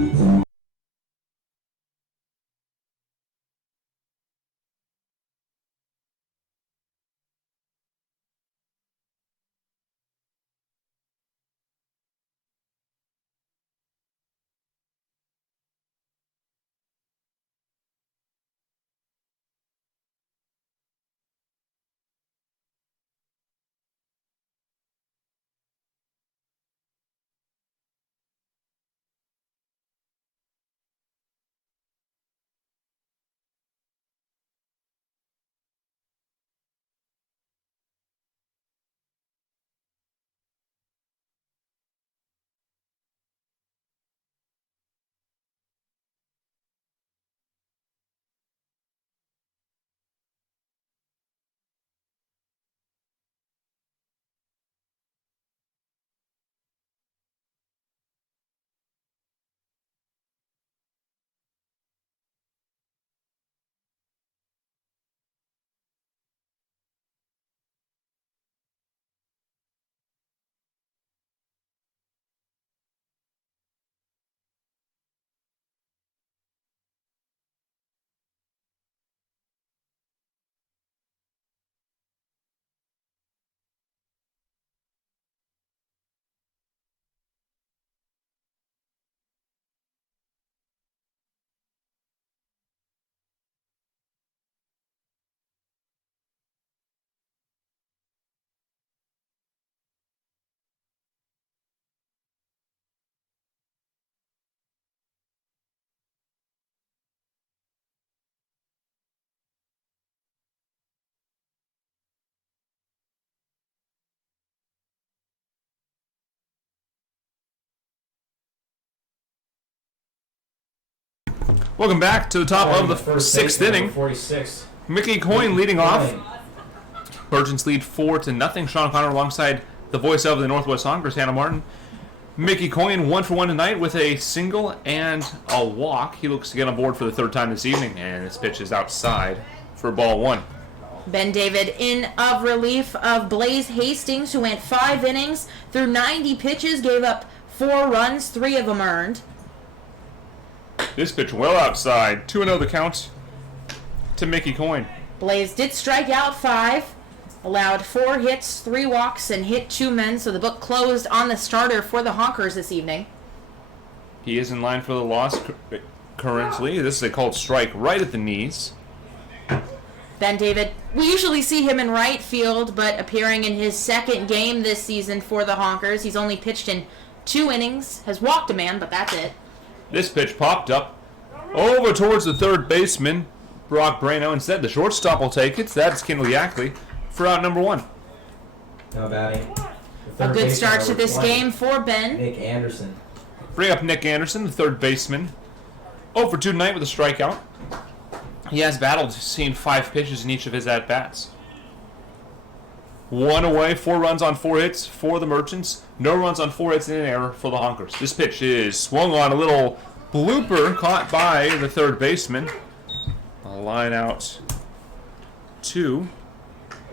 Welcome back to the top of the 6th inning. 46. Mickey Coyne leading off. Merchants lead 4-0. Sean Connor alongside the voice of the Northwest Honkers, Hannah Martin. Mickey Coyne 1 for 1 tonight with a single and a walk. He looks to get on board for the 3rd time this evening, and his pitch is outside for ball 1. Ben David in of relief of Blaze Hastings, who went 5 innings through 90 pitches, gave up 4 runs, 3 of them earned. This pitch well outside. 2-0 the count to Mickey Coyne. Blaze did strike out 5, allowed 4 hits, 3 walks, and hit 2 men, so the book closed on the starter for the Honkers this evening. He is in line for the loss currently. This is a called strike right at the knees. Ben David, we usually see him in right field, but appearing in his 2nd game this season for the Honkers. He's only pitched in 2 innings, has walked a man, but that's it. This pitch popped up Over towards the third baseman, Brock Brano. Instead, the shortstop will take it. That's Kendall Yackley for out number 1. Now batting. The A third good baseman, start to number this 20, game for Ben. Nick Anderson. Bring up Nick Anderson, the third baseman. 0 for 2 tonight with a strikeout. He has battled, seen 5 pitches in each of his at-bats. 1 away, 4 runs on 4 hits for the Merchants. No runs on 4 hits and an error for the Honkers. This pitch is swung on, a little blooper caught by the third baseman. A line out to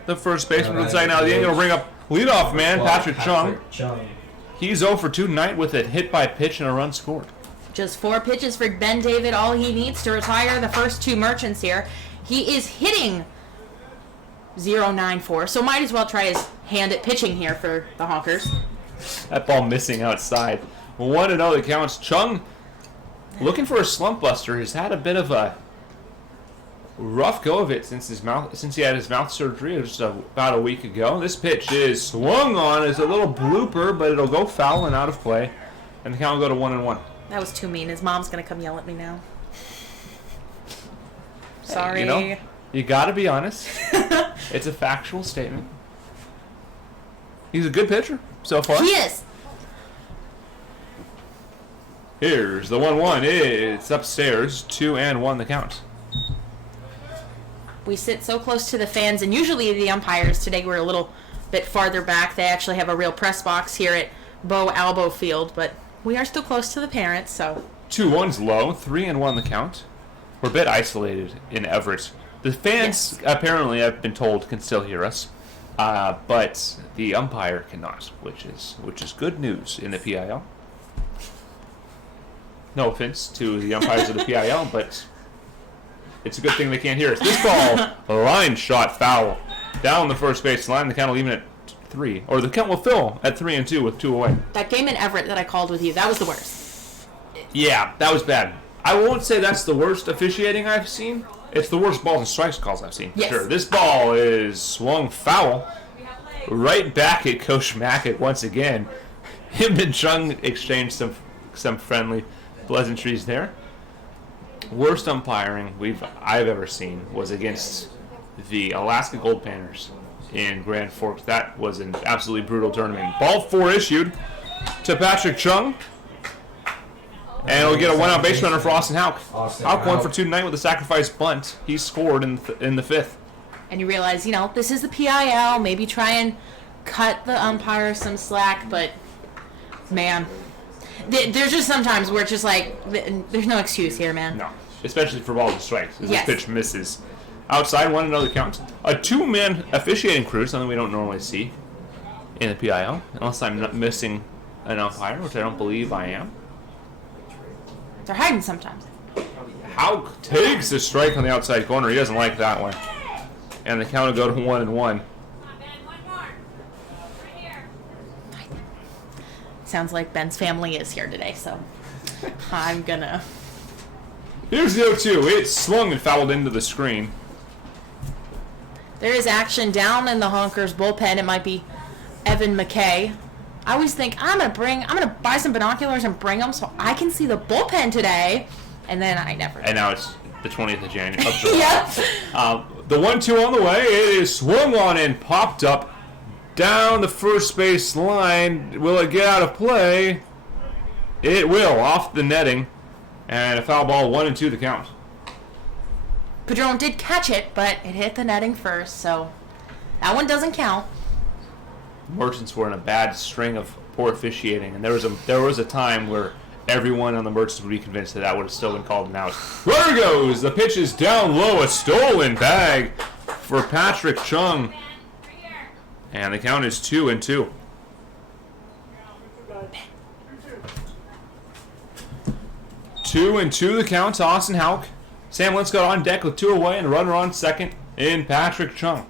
the first baseman. Looks like now the angle will bring up leadoff man, Patrick Chung. He's 0 for 2 tonight with a hit by pitch and a run scored. Just 4 pitches for Ben David, all he needs to retire the first 2 Merchants here. He is hitting 0.94, so might as well try his hand at pitching here for the Honkers. That ball missing outside. 1-0 the counts. Chung looking for a slump buster. He's had a bit of a rough go of it since he had his mouth surgery just about a week ago. This pitch is swung on as a little blooper, but it'll go foul and out of play, and the count will go to 1-1. That was too mean. His mom's gonna come yell at me now. Sorry. You know, you gotta be honest. It's a factual statement. He's a good pitcher so far. He is. Here's the 1-1. It's upstairs. 2-1 the count. We sit so close to the fans, and usually the umpires, today we're a little bit farther back. They actually have a real press box here at Bo Albo Field, but we are still close to the parents, so. 2-1's low. 3-1 the count. We're a bit isolated in Everett. The fans apparently, I've been told, can still hear us, but the umpire cannot, which is good news in the PIL. No offense to the umpires of the PIL, but it's a good thing they can't hear us. This ball, a line shot foul down the first base line. The count will even at 3, or the count will fill at 3-2 with 2 away. That game in Everett that I called with you, that was the worst. Yeah, that was bad. I won't say that's the worst officiating I've seen. It's the worst balls and strikes calls I've seen. Yes. Sure. This ball is swung foul right back at Coach Mackett once again. Him and Chung exchanged some friendly pleasantries there. Worst umpiring I've ever seen was against the Alaska Gold Panthers in Grand Forks. That was an absolutely brutal tournament. Ball 4 issued to Patrick Chung. And we'll get a one-out base runner for Austin Hauk. Hauk 1 for 2 tonight with a sacrifice bunt. He scored in the 5th. And you realize, this is the PIL. Maybe try and cut the umpire some slack, but man, there's just sometimes where it's just like there's no excuse here, man. No, especially for balls and strikes. Yes. This pitch misses. Outside, 1-0 count. A 2-man officiating crew, something we don't normally see in the PIL, unless I'm not missing an umpire, which I don't believe I am. They're hiding sometimes. Hauk takes a strike on the outside corner. He doesn't like that one. And the count will go to 1-1. Sounds like Ben's family is here today, so I'm gonna. Here's the 0-2. It's swung and fouled into the screen. There is action down in the Honkers bullpen. It might be Evan McKay. I always think I'm gonna buy some binoculars and bring them so I can see the bullpen today, and then I never. And now it's the 20th of January. Yep. The 1-2 on the way. It is swung on and popped up down the first base line. Will it get out of play? It will, off the netting. And a foul ball, 1-2 the count. Padron did catch it, but it hit the netting first, so that one doesn't count. Merchants were in a bad string of poor officiating, and there was a time where everyone on the Merchants would be convinced that would have still been called an out. Runner goes. The pitch is down low. A stolen bag for Patrick Chung. And the count is 2-2. Two and two the count to Austin Hauk. Sam Linscott on deck with 2 away and a runner on second in Patrick Chung.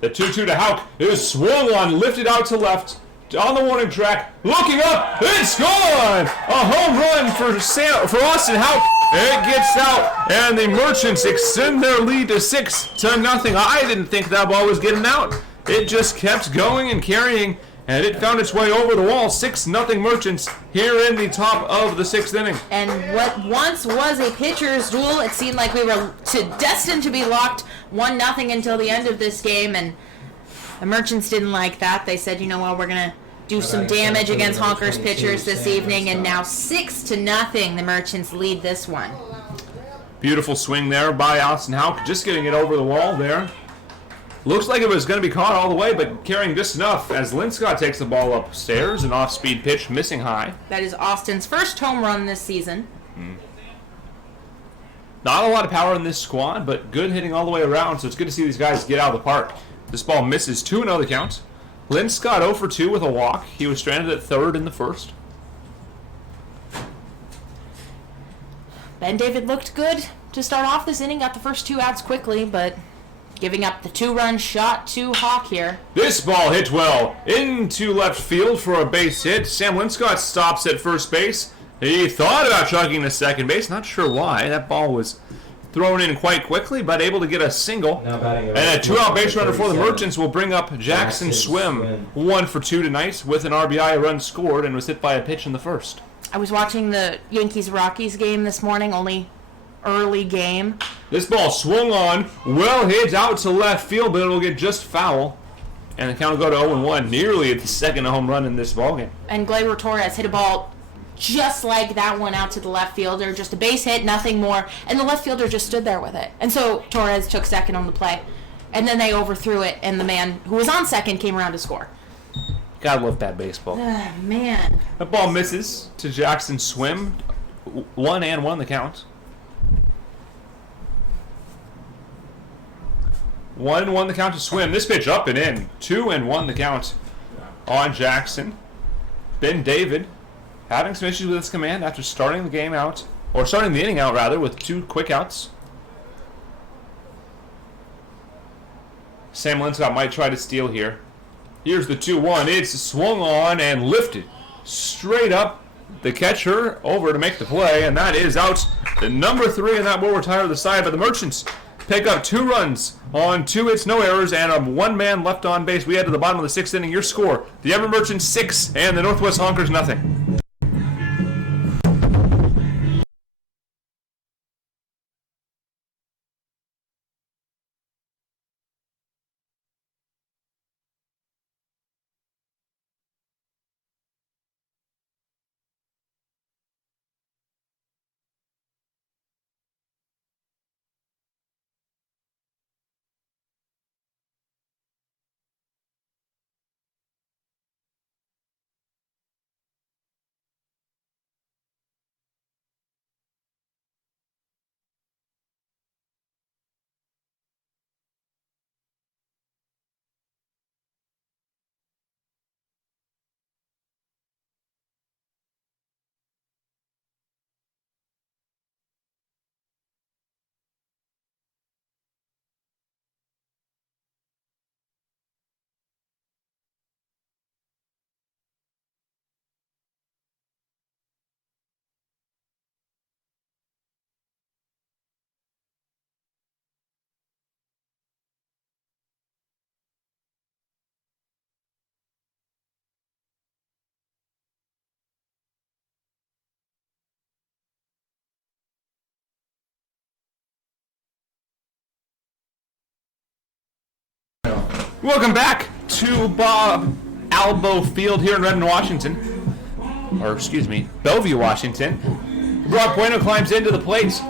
The 2-2 to Hauk is swung on, lifted out to left, on the warning track, looking up, it's gone! A home run for Austin Hauk. It gets out, and the Merchants extend their lead to 6-0. I didn't think that ball was getting out. It just kept going and carrying, And it found its way over the wall. 6-0 Merchants here in the top of the 6th inning. And what once was a pitcher's duel, it seemed like we were destined to be locked 1-0 until the end of this game. And the Merchants didn't like that. They said, you know what, we're going to do some damage against Honkers pitchers this evening. And now 6-0, the Merchants lead this one. Beautiful swing there by Austin Houck. Just getting it over the wall there. Looks like it was going to be caught all the way, but carrying just enough as Linscott takes the ball upstairs. An off-speed pitch, missing high. That is Austin's first home run this season. Not a lot of power in this squad, but good hitting all the way around, so it's good to see these guys get out of the park. This ball misses 2-0 the count. Linscott 0 for 2 with a walk. He was stranded at third in the first. Ben David looked good to start off this inning, got the first 2 outs quickly, but giving up the 2-run shot to Hawk here. This ball hit well into left field for a base hit. Sam Linscott stops at first base. He thought about chugging to second base. Not sure why. That ball was thrown in quite quickly, but able to get a single. And a 2-out base runner for the Merchants will bring up Jackson Swim. 1 for 2 tonight with an RBI, a run scored, and was hit by a pitch in the first. I was watching the Yankees-Rockies game this morning, only early game. This ball swung on, well hit out to left field, but it will get just foul. And the count will go to 0-1, nearly at the second home run in this ballgame. And Gleyber Torres hit a ball just like that one out to the left fielder, just a base hit, nothing more. And the left fielder just stood there with it. And so Torres took second on the play. And then they overthrew it, and the man who was on second came around to score. Gotta love bad baseball. Man. That ball misses to Jackson Swim. 1-1 the count. 1-1 the count to Swim. This pitch up and in. 2-1 the count on Jackson. Ben David having some issues with his command after starting the game out, or starting the inning out rather, with 2 quick outs. Sam Linscott might try to steal here. Here's the 2-1. It's swung on and lifted straight up. The catcher over to make the play, and that is out. The number 3, and that will retire the side. But the Merchants pick up 2 runs on 2 hits, no errors, and 1 man left on base. We head to the bottom of the 6th inning. Your score: the Everett Merchants 6 and the Northwest Honkers nothing. Welcome back to Bob Albo Field here in Redmond, Washington. Or, excuse me, Bellevue, Washington. Brock Bueno climbs into the plate.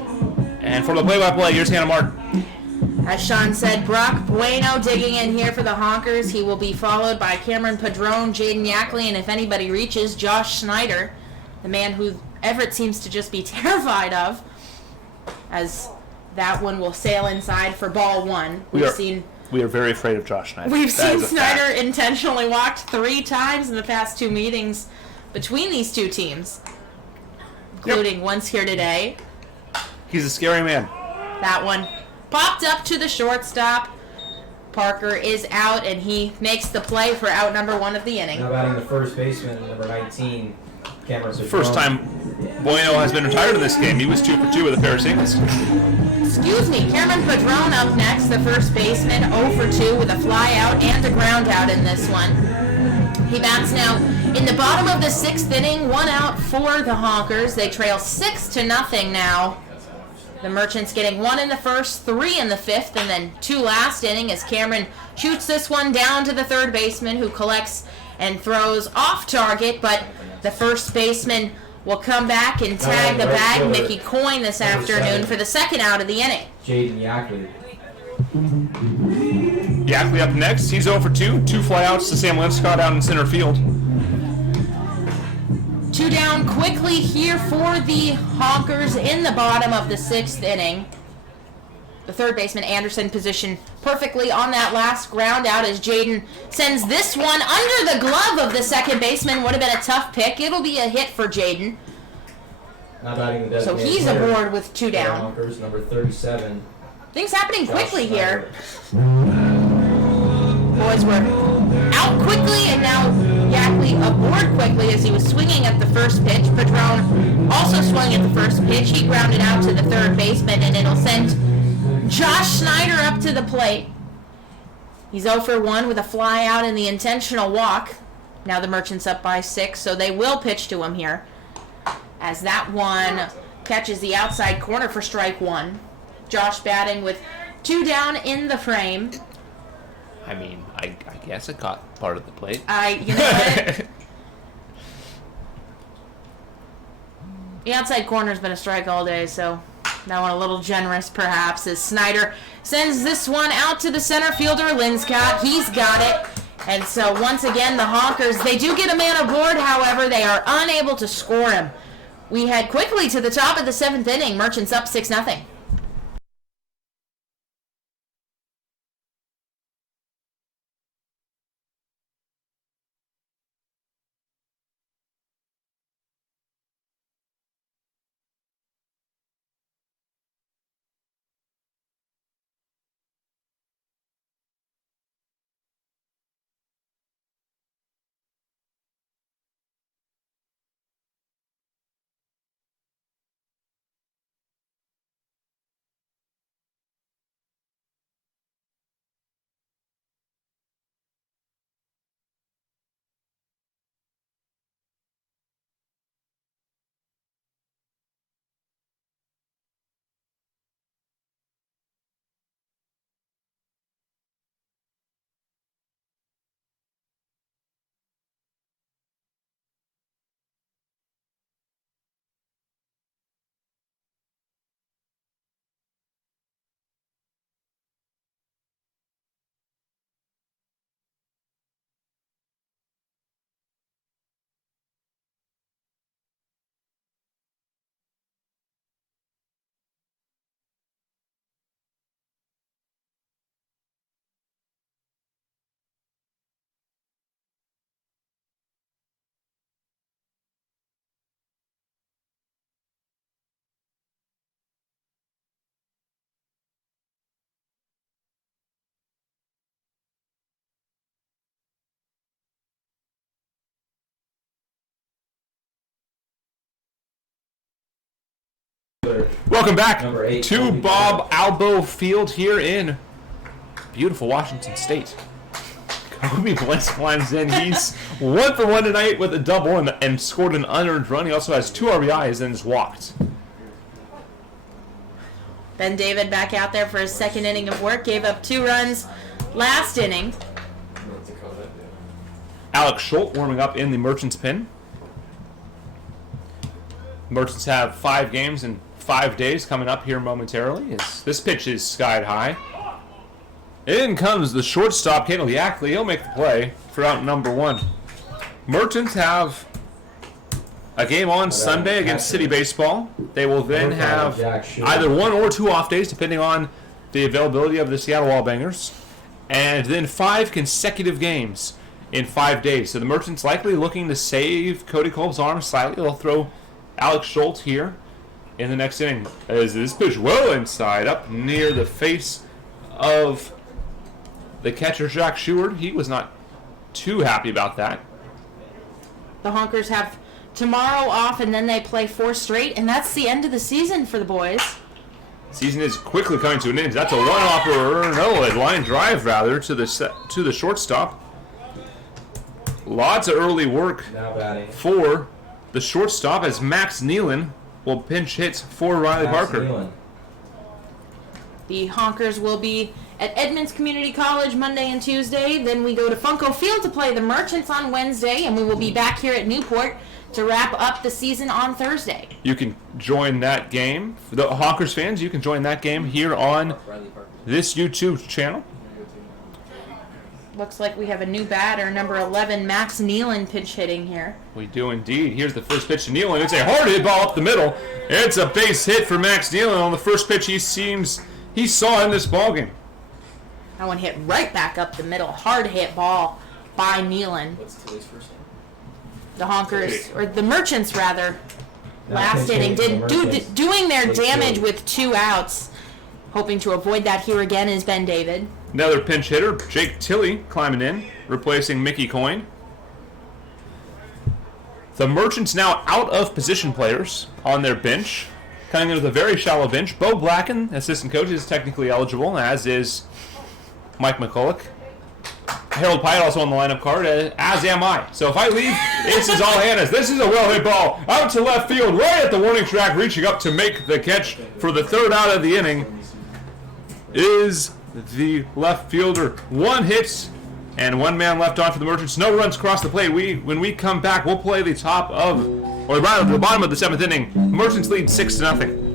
And for the play-by-play, here's Hannah Martin. As Sean said, Brock Bueno digging in here for the Honkers. He will be followed by Cameron Padron, Jaden Yackley, and if anybody reaches, Josh Snyder, the man who Everett seems to just be terrified of, as that one will sail inside for ball 1. We are very afraid of Josh Snyder. We've seen Snyder intentionally walked 3 times in the past 2 meetings between these 2 teams, including once here today. He's a scary man. That one popped up to the shortstop. Parker is out, and he makes the play for out number 1 of the inning. Now batting the first baseman, number 19, Cameron Padron. First time Bueno has been retired in this game. He was 2 for 2 with a pair of singles. Excuse me, Cameron Padron up next, the first baseman, 0 for 2 with a fly out and a ground out in this one. He bats now in the bottom of the 6th inning. 1 out for the Honkers. They trail 6-0 now. The Merchants getting 1 in the 1st, 3 in the 5th, and then 2 last inning as Cameron shoots this one down to the third baseman, who collects and throws off target, but the first baseman will come back and tag the bag. Mickey Coyne this afternoon for the 2nd out of the inning. Jaden Yackley. Yackley up next. He's 0 for 2. 2 flyouts to Sam Linscott out in center field. 2 down quickly here for the Honkers in the bottom of the 6th inning. The third baseman, Anderson, positioned perfectly on that last ground out as Jaden sends this one under the glove of the second baseman. Would have been a tough pick. It'll be a hit for Jaden. Not batting the So designated he's hitter. aboard with 2 down. Honkers, number 37. Things happening quickly Josh here. Snyder. Boys were out quickly, and now Yackley aboard quickly as he was swinging at the first pitch. Padron also swung at the first pitch. He grounded out to the third baseman, and it'll send Josh Snyder up to the plate. He's 0 for 1 with a fly out and the intentional walk. Now the Merchants up by 6, so they will pitch to him here, as that one catches the outside corner for strike 1. Josh batting with 2 down in the frame. I mean, I guess it caught part of the plate. You know what? The outside corner's been a strike all day, so that one a little generous perhaps, as Snyder sends this one out to the center fielder, Linscott. He's got it. And so once again, the Honkers, they do get a man aboard, however, they are unable to score him. We head quickly to the top of the 7th inning. Merchants up 6-0. Welcome back Number 8, to Kobe Bob Albo Field here in beautiful Washington State. Kobe Bliss climbs in. He's 1 for 1 tonight with a double and scored an unearned run. He also has 2 RBIs and has walked. Ben David back out there for his 2nd inning of work. Gave up 2 runs last inning. Alex Schultz warming up in the Merchants pen. Merchants have 5 games in 5 days coming up here momentarily. This pitch is skied high. In comes the shortstop, Kendall Yackley. He'll make the play for out number 1. Merchants have a game on Sunday against City Baseball. They will then have either 1 or 2 off days, depending on the availability of the Seattle Wallbangers. And then 5 consecutive games in 5 days. So the Merchants likely looking to save Cody Kolb's arm slightly. They'll throw Alex Schultz here in the next inning, as this pitch well inside, up near the face of the catcher, Jack Sheward. He was not too happy about that. The Honkers have tomorrow off, and then they play 4 straight, and that's the end of the season for the boys. Season is quickly coming to an end. That's a a line drive rather to the shortstop. lots of early work Now batting. for the shortstop as Max Nealon will pinch hit for Riley Max Parker. Nealon. The Honkers will be at Edmonds Community College Monday and Tuesday. Then we go to Funko Field to play the Merchants on Wednesday, and we will be back here at Newport to wrap up the season on Thursday. You can join that game. For the Honkers fans, you can join that game here on this YouTube channel. Looks like we have a new batter, number 11, Max Nealon, pitch hitting here. We do indeed. Here's the first pitch to Nealon. It's a hard hit ball up the middle. It's a base hit for Max Nealon on the first pitch he saw in this ballgame. That one hit right back up the middle. Hard hit ball by Nealon. What's Tilly's first name? The Honkers, or the Merchants rather, last pitch inning hitting for the Merchants. doing their Big damage hit. with 2 outs. Hoping to avoid that here again is Ben David. Another pinch hitter, Jake Tilley, climbing in, replacing Mickey Coyne. The Merchants now out of position players on their bench. Coming in with a very shallow bench. Bo Blacken, assistant coach, is technically eligible, as is Mike McCulloch. Harold Pyatt also on the lineup card, as am I. So if I leave, this is all Hannah's. This is a well-hit ball out to left field, right at the warning track, reaching up to make the catch for the third out of the inning is the left fielder. 1 hit and 1 man left on for the Merchants. No runs across the plate. When we come back, we'll play the top of, or rather the bottom of the 7th inning. Merchants lead 6-0.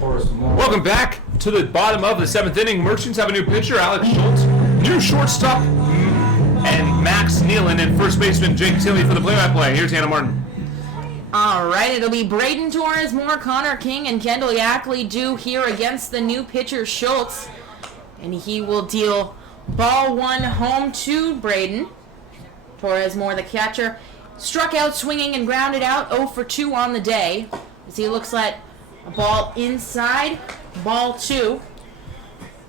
Welcome back to the bottom of the 7th inning. Merchants have a new pitcher, Alex Schultz. New shortstop, and Max Nealon, and first baseman Jake Tilley for the play-by-play. Here's Hannah Martin. All right, it'll be Braden Torres, Moore, Connor King, and Kendall Yackley due here against the new pitcher Schultz. And he will deal ball 1 home to Braden. Torres Moore, the catcher, struck out swinging and grounded out 0 for 2 on the day. As he looks at a ball inside, ball 2.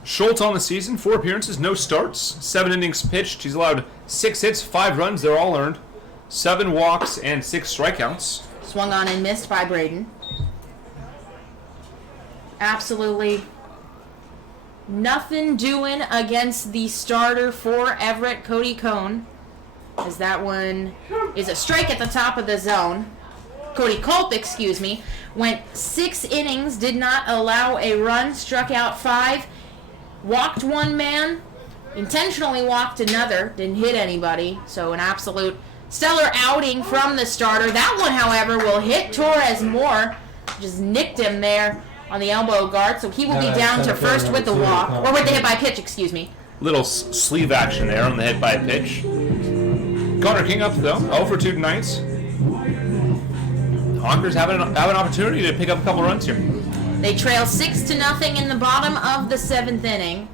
Schultz on the season, 4 appearances, no starts, 7 innings pitched. He's allowed 6 hits, 5 runs, they're all earned, 7 walks, and 6 strikeouts. Swung on and missed by Braden. Absolutely nothing doing against the starter for Everett, Cody Cohn, as that one is a strike at the top of the zone. Cody Culp, went 6 innings, did not allow a run, struck out 5, walked 1 man, intentionally walked another, didn't hit anybody, so an absolute stellar outing from the starter. That one, however, will hit Torres Moore, just nicked him there on the elbow guard, so he will be down to first with the walk, or with the hit by pitch, excuse me. Little sleeve action there on the hit by pitch. Connor King up though, 0 for 2 tonight. Honkers have an opportunity to pick up a couple runs here. They trail 6-0 in the bottom of the 7th inning.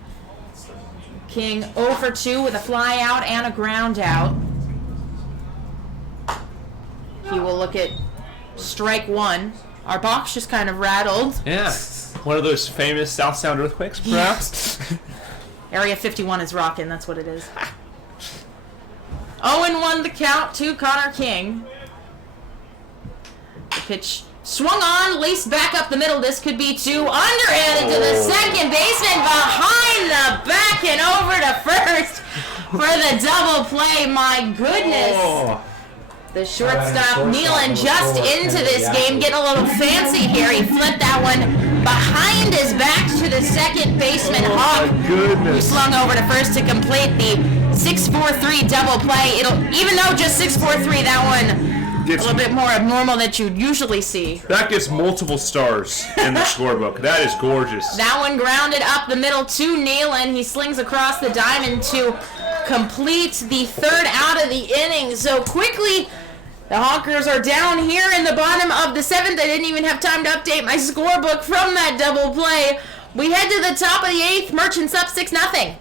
King 0 for 2 with a fly out and a ground out. He will look at strike 1. Our box just kind of rattled. Yeah, one of those famous South Sound earthquakes, perhaps. Area 51 is rocking, that's what it is. 0-1 the count to Connor King. The pitch swung on, laced back up the middle. This could be too underhanded to the second baseman, behind the back and over to first for the double play. My goodness. Oh. The shortstop kneeling just into this game, getting a little fancy here. He flipped that one behind his back to the second baseman, Hawk, who slung over to first to complete the 6-4-3 double play. Even though just 6-4-3, that one a little bit more abnormal than you'd usually see. That gets multiple stars in the scorebook. That is gorgeous. That one grounded up the middle to Nealon. He slings across the diamond to complete the 3rd out of the inning. So quickly, the Honkers are down here in the bottom of the 7th. I didn't even have time to update my scorebook from that double play. We head to the top of the 8th. Merchants up 6-0.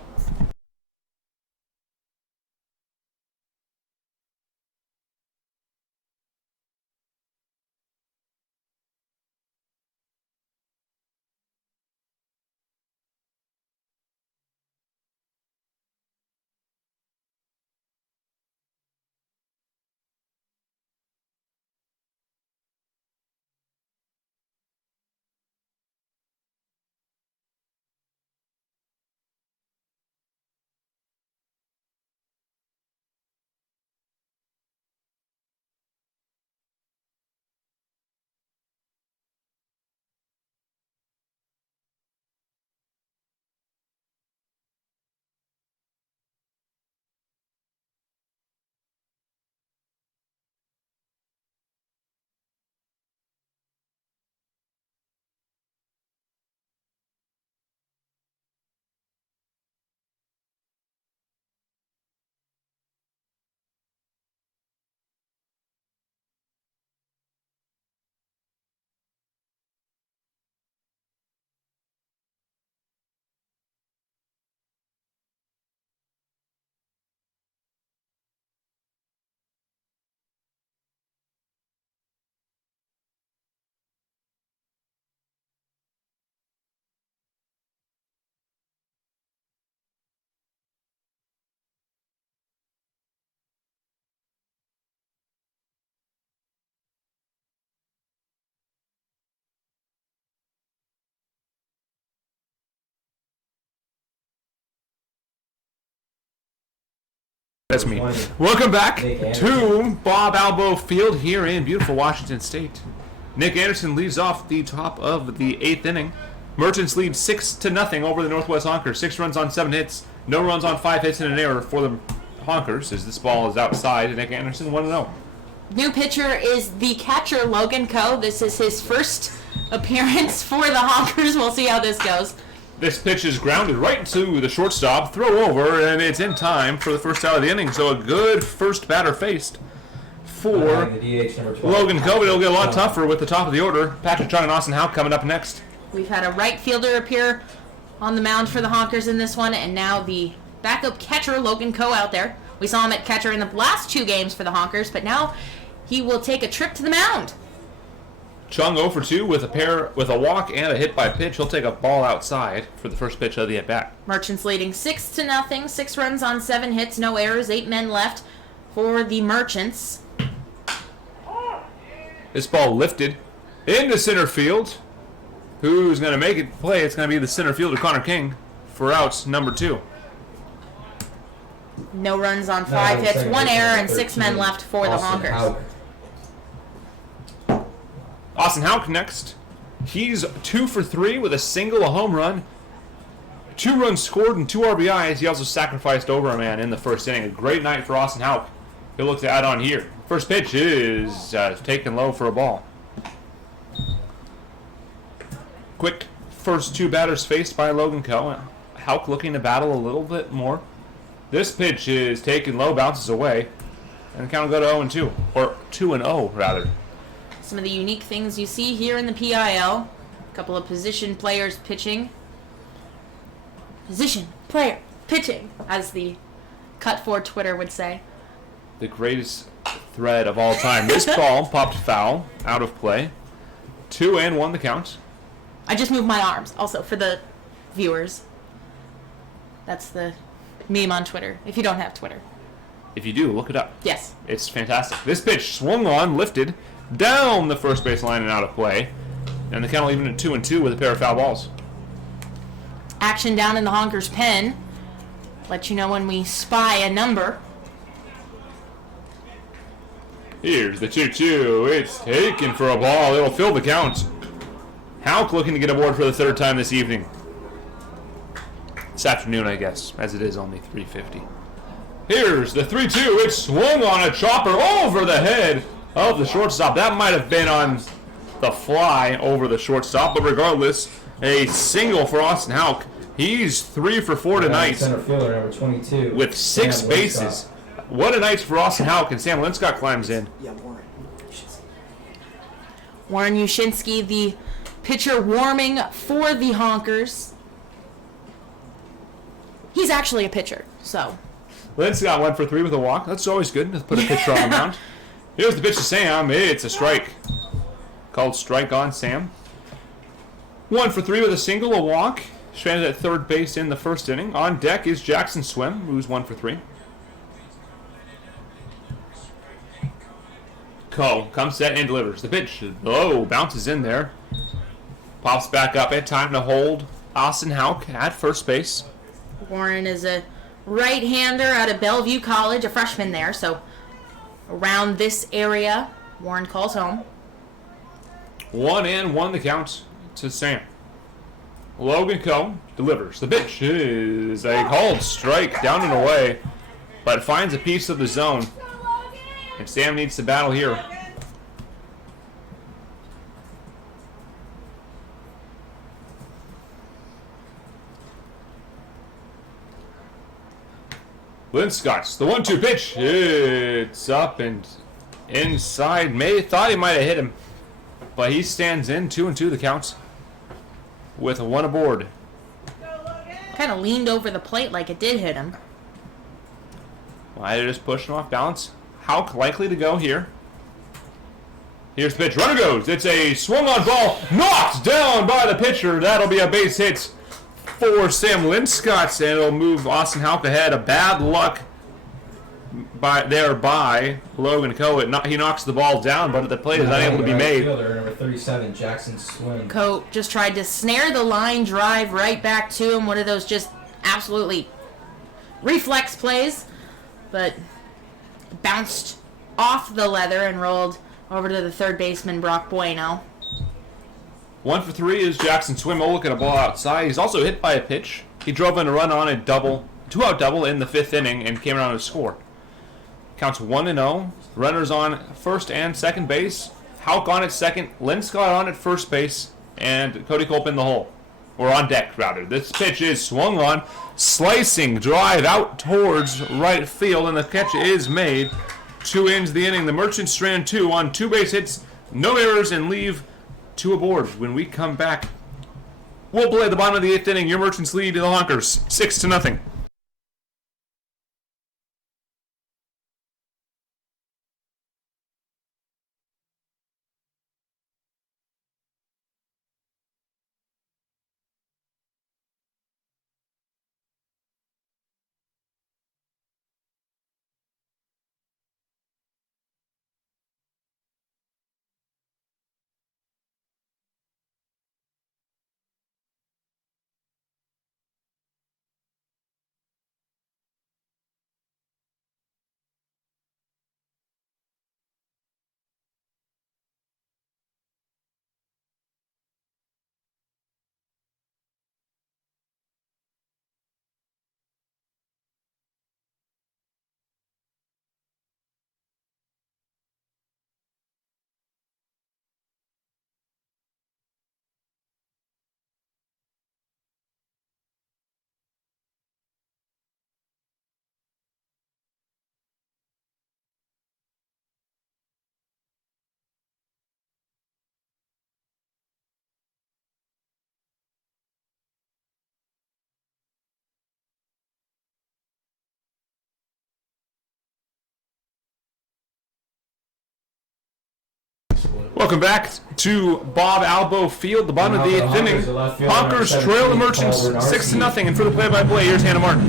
That's me. Welcome back to Bob Albo Field here in beautiful Washington State. Nick Anderson leads off the top of the 8th inning. Merchants lead 6-0 over the Northwest Honkers. 6 runs on 7 hits. No runs on 5 hits and an error for the Honkers as this ball is outside. Nick Anderson 1-0. New pitcher is the catcher, Logan Coe. This is his first appearance for the Honkers. We'll see how this goes. This pitch is grounded right to the shortstop, throw over, and it's in time for the first out of the inning. So a good first batter faced for Logan Coe. It'll get a lot tougher with the top of the order. Patrick John and Austin Howe coming up next. We've had a right fielder appear on the mound for the Honkers in this one, and now the backup catcher, Logan Coe, out there. We saw him at catcher in the last 2 games for the Honkers, but now he will take a trip to the mound. Chung 0 for 2 with a walk and a hit by pitch. He'll take a ball outside for the first pitch of the at-bat. Merchants leading 6-0, 6 runs on 7 hits, no errors, 8 men left for the Merchants. This ball lifted into center field. Who's going to make it play? It's going to be the center fielder, Connor King, for out number 2. No runs on 5 hits, 1 error, and 6 men left for the Honkers. Austin Houck next. He's 2 for 3 with a single, a home run. 2 runs scored and 2 RBIs. He also sacrificed over a man in the first inning. A great night for Austin Houck. He'll look to add on here. First pitch is taken low for a ball. Quick first two batters faced by Logan Coe. Hauk looking to battle a little bit more. This pitch is taken low, bounces away, and the count will go to 0-2, or 2-0 rather. Some of the unique things you see here in the PIL. A couple of position players pitching. Position player pitching, as the Cut for Twitter would say. The greatest thread of all time. This ball popped foul, out of play. 2-1 the count. I just moved my arms, also for the viewers. That's the meme on Twitter, if you don't have Twitter. If you do, look it up. Yes. It's fantastic. This pitch swung on, lifted, down the first base line and out of play. And the count will even at 2-2 with a pair of foul balls. Action down in the Honkers pen. Let you know when we spy a number. Here's the 2-2. It's taken for a ball. It'll fill the count. Hauk looking to get aboard for the third time this evening. This afternoon, I guess, as it is only 3:50. Here's the 3-2. It swung on a chopper over the head of the shortstop. That might have been on the fly over the shortstop, but regardless, a single for Austin Hauk. He's 3 for 4 tonight. Center fielder, number 22. With 6 Sam bases. Linscott. What a night for Austin Hauk, and Sam Linscott climbs in. Warren Yushinski, the pitcher warming for the Honkers. He's actually a pitcher, so. Linscott went for 3 with a walk. That's always good to put a pitcher on the mound. Here's the pitch to Sam. It's a strike. Called strike on Sam. 1 for 3 with a single, a walk. Stranded at third base in the first inning. On deck is Jackson Swim, who's 1 for 3. Coe comes set and delivers. The pitch low, bounces in there. Pops back up. At time to hold Austin Hauk at first base. Warren is a right-hander out of Bellevue College, a freshman there, so around this area, Warren calls home. 1-1 the count to Sam. Logan Coe delivers. The pitch is a called strike down and away, but finds a piece of the zone. And Sam needs to battle here. Linscott's the 1-2 pitch. It's up and inside. May thought he might have hit him, but he stands in. 2-2 the count with 1 aboard. Kind of leaned over the plate like it did hit him. Might have just pushed him off balance. Hauk likely to go here. Here's the pitch. Runner goes. It's a swung on ball. Knocked down by the pitcher. That'll be a base hit for Sam Linscott, and it'll move Austin Hauk ahead. A bad luck by Logan Coe. He knocks the ball down, but the play is unable to be made. Fielder, number 37, Jackson Swim. Coe just tried to snare the line drive right back to him. One of those just absolutely reflex plays, but bounced off the leather and rolled over to the third baseman, Brock Bueno. 1 for 3 is Jackson Swim. Oh, look at a ball outside. He's also hit by a pitch. He drove in a run on a two-out double in the 5th inning and came around to score. Counts 1-0. Runners on first and second base. Hauk on at second. Linscott on at first base. And Cody Culp in the hole. Or on deck, rather. This pitch is swung on. Slicing drive out towards right field. And the catch is made. 2 ends the inning. The Merchants strand 2 on 2 base hits. No errors and leave 2 aboard. When we come back, we'll play the bottom of the 8th inning. Your Merchants lead the Honkers 6-0. Welcome back to Bob Albo Field, the bottom of the 8th inning. Honkers trail the Merchants 6-0, and for the play-by-play, here's Hannah Martin.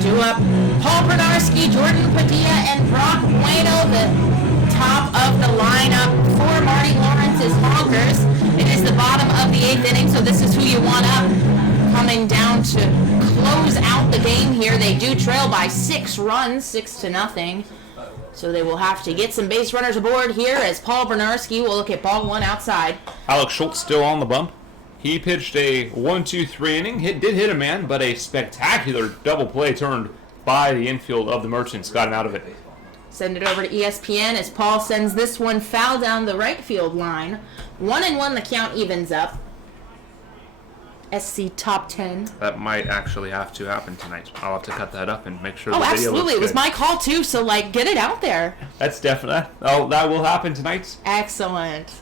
Two up, Paul Bernarski, Jordan Padilla, and Brock Bueno, the top of the lineup for Marty Lawrence's Honkers. It is the bottom of the 8th inning, so this is who you want up. Coming down to close out the game here. They do trail by 6 runs, 6-0. So they will have to get some base runners aboard here as Paul Bernarski will look at ball 1 outside. Alex Schultz still on the bump. He pitched a 1-2-3 inning. Did hit a man, but a spectacular double play turned by the infield of the Merchants. Got him out of it. Send it over to ESPN as Paul sends this one foul down the right field line. 1-1, the count evens up. SC top 10. That might actually have to happen tonight. I'll have to cut that up and make sure the video absolutely. looks It was good. my call too, so get it out there. That's definite. Oh, that will happen tonight. Excellent.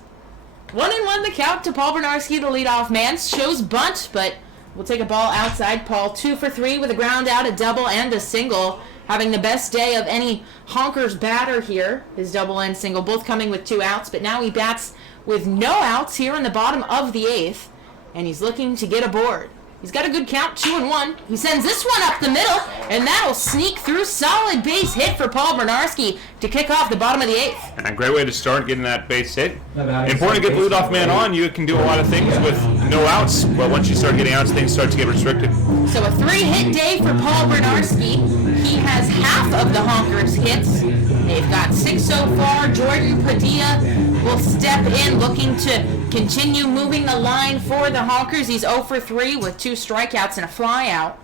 1-1, the count to Paul Bernarski, the leadoff man. Shows bunt, but we'll take a ball outside. Paul 2 for 3 with a ground out, a double, and a single. Having the best day of any Honkers batter here. His double and single, both coming with 2 outs, but now he bats with no outs here in the bottom of the 8th. And he's looking to get aboard. He's got a good count, 2-1. He sends this one up the middle, and that'll sneak through. Solid base hit for Paul Bernarski to kick off the bottom of the 8th. And a great way to start getting that base hit. Important to get the leadoff man on. You can do a lot of things with no outs, but once you start getting outs, things start to get restricted. So a 3-hit day for Paul Bernarski. He has half of the Honkers hits. They've got 6 so far. Jordan Padilla will step in, looking to continue moving the line for the Honkers. He's 0 for 3 with 2 strikeouts and a flyout.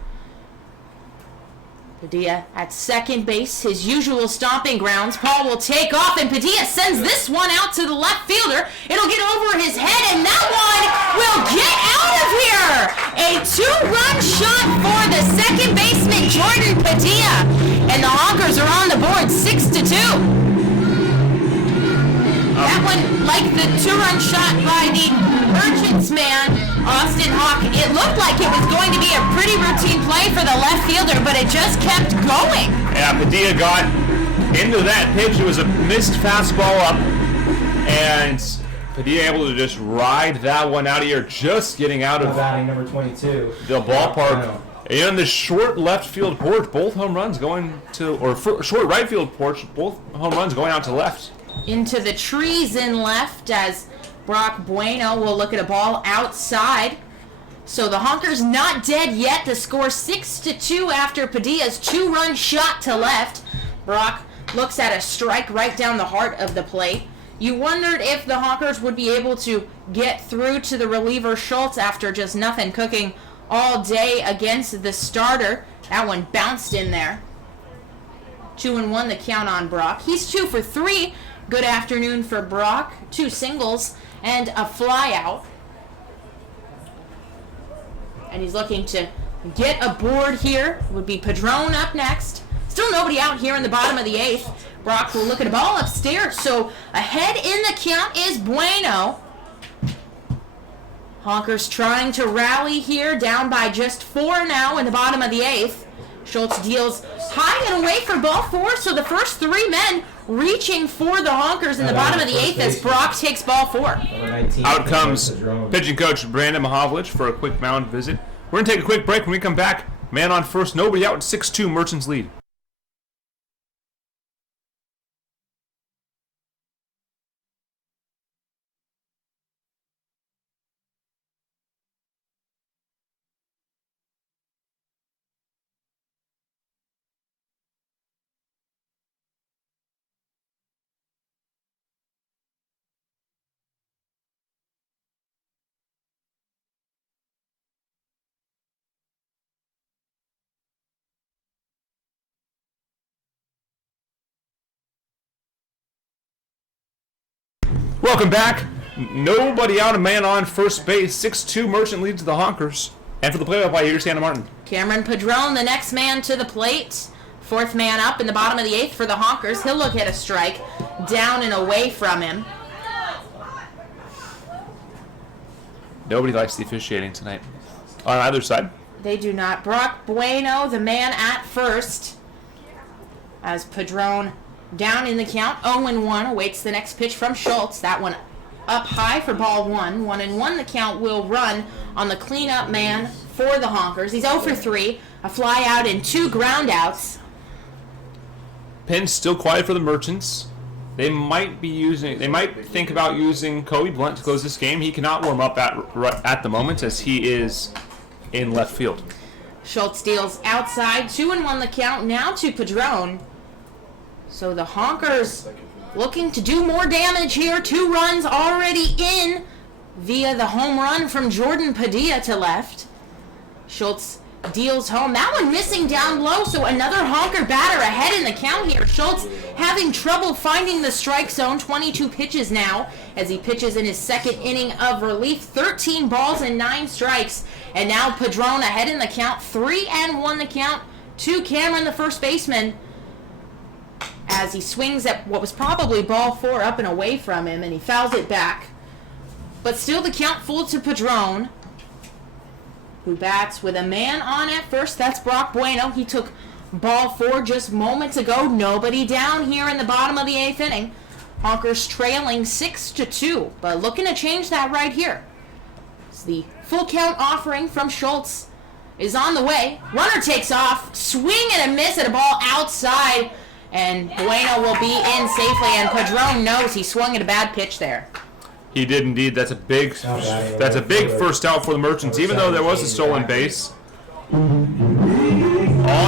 Padilla at second base, his usual stomping grounds. Paul will take off, and Padilla sends this one out to the left fielder. It'll get over his head, and that one will get out of here. A 2-run shot for the second baseman, Jordan Padilla. And the Honkers are on the board, 6-2. That one, like the 2-run shot by the Merchants man, Austin Hawk, it looked like it was going to be a pretty routine play for the left fielder, but it just kept going. Yeah, Padilla got into that pitch. It was a missed fastball up, and Padilla able to just ride that one out of here, just getting out of batting number 22. the ballpark. And the short left field porch, both home runs going to, or short right field porch, both home runs going out to left. Into the trees in left as Brock Bueno will look at a ball outside. So the Honkers not dead yet to score 6-2 after Padilla's 2-run shot to left. Brock looks at a strike right down the heart of the plate. You wondered if the Honkers would be able to get through to the reliever Schultz after just nothing cooking all day against the starter. That one bounced in there. 2-1 the count on Brock. He's 2 for 3. Good afternoon for Brock. 2 singles and a flyout. And he's looking to get aboard here. Would be Padron up next. Still nobody out here in the bottom of the 8th. Brock will look at a ball upstairs. So ahead in the count is Bueno. Honkers trying to rally here, down by just 4 now in the bottom of the 8th. Schultz deals high and away for ball 4, so the first 3 men reaching for the Honkers in the bottom of the 8th as Brock takes ball 4. Out comes pitching coach Brandon Mahovlich for a quick mound visit. We're going to take a quick break. When we come back, man on first, nobody out, 6-2 Merchants lead. Welcome back. Nobody out, a man on first base. 6-2 Merchant leads the Honkers. And for the play-by-play, here's Hannah Martin. Cameron Padron, the next man to the plate. 4th man up in the bottom of the 8th for the Honkers. He'll look at a strike down and away from him. Nobody likes the officiating tonight. On either side. They do not. Brock Bueno, the man at first. As Padron down in the count, 0-1, awaits the next pitch from Schultz. That one up high for ball 1. 1-1 the count will run on the cleanup man for the Honkers. He's 0 for 3. A fly out and 2 ground outs. Pin's still quiet for the Merchants. They might think about using Kobe Blunt to close this game. He cannot warm up at the moment as he is in left field. Schultz deals outside. 2-1 the count now to Padron. So the Honkers looking to do more damage here. 2 runs already in via the home run from Jordan Padilla to left. Schultz deals home. That one missing down low, so another Honker batter ahead in the count here. Schultz having trouble finding the strike zone. 22 pitches now as he pitches in his second inning of relief. 13 balls and 9 strikes. And now Padron ahead in the count. 3-1 the count to Cameron, the first baseman, as he swings at what was probably ball 4 up and away from him, and he fouls it back. But still the count full to Padron, who bats with a man on at first. That's Brock Bueno. He took ball 4 just moments ago. Nobody down here in the bottom of the 8th inning. Honkers trailing 6-2, but looking to change that right here. It's the full count offering from Schultz is on the way. Runner takes off, swing and a miss at a ball outside, and Bueno will be in safely, and Padron knows he swung at a bad pitch there. He did indeed. That's a big first out for the Merchants, even though there was a stolen base. On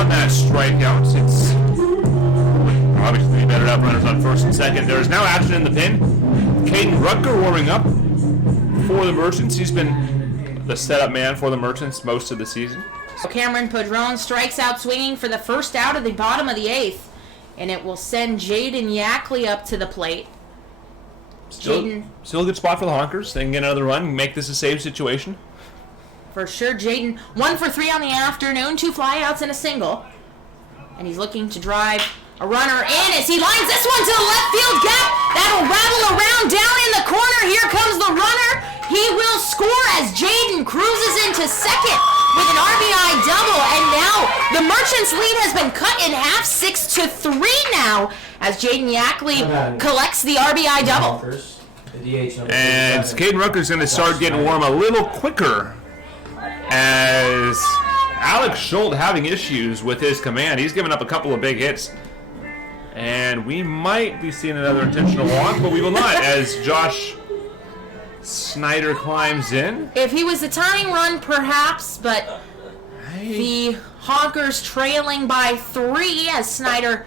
that strikeout, it's obviously better to have runners on first and second. There is now action in the pin. Caden Rutger warming up for the Merchants. He's been the setup man for the Merchants most of the season. So Cameron Padron strikes out swinging for the first out of the bottom of the 8th, and it will send Jaden Yackley up to the plate. Still a good spot for the Honkers. They can get another run and make this a save situation. For sure, Jaden 1 for 3 on the afternoon, 2 flyouts and a single. And he's looking to drive a runner in as he lines this one to the left field gap. That'll rattle around down in the corner. Here comes the runner. He will score as Jaden cruises into second with an RBI double. And now the Merchants' lead has been cut in half, 6-3 now, as Jaden Yackley collects the RBI double. And Caden Rutger's going to start getting warm a little quicker as Alex Schultz having issues with his command. He's given up a couple of big hits. And we might be seeing another intentional walk, but we will not, as Josh Snyder climbs in. If he was a tying run, perhaps, but the Honkers trailing by 3 as Snyder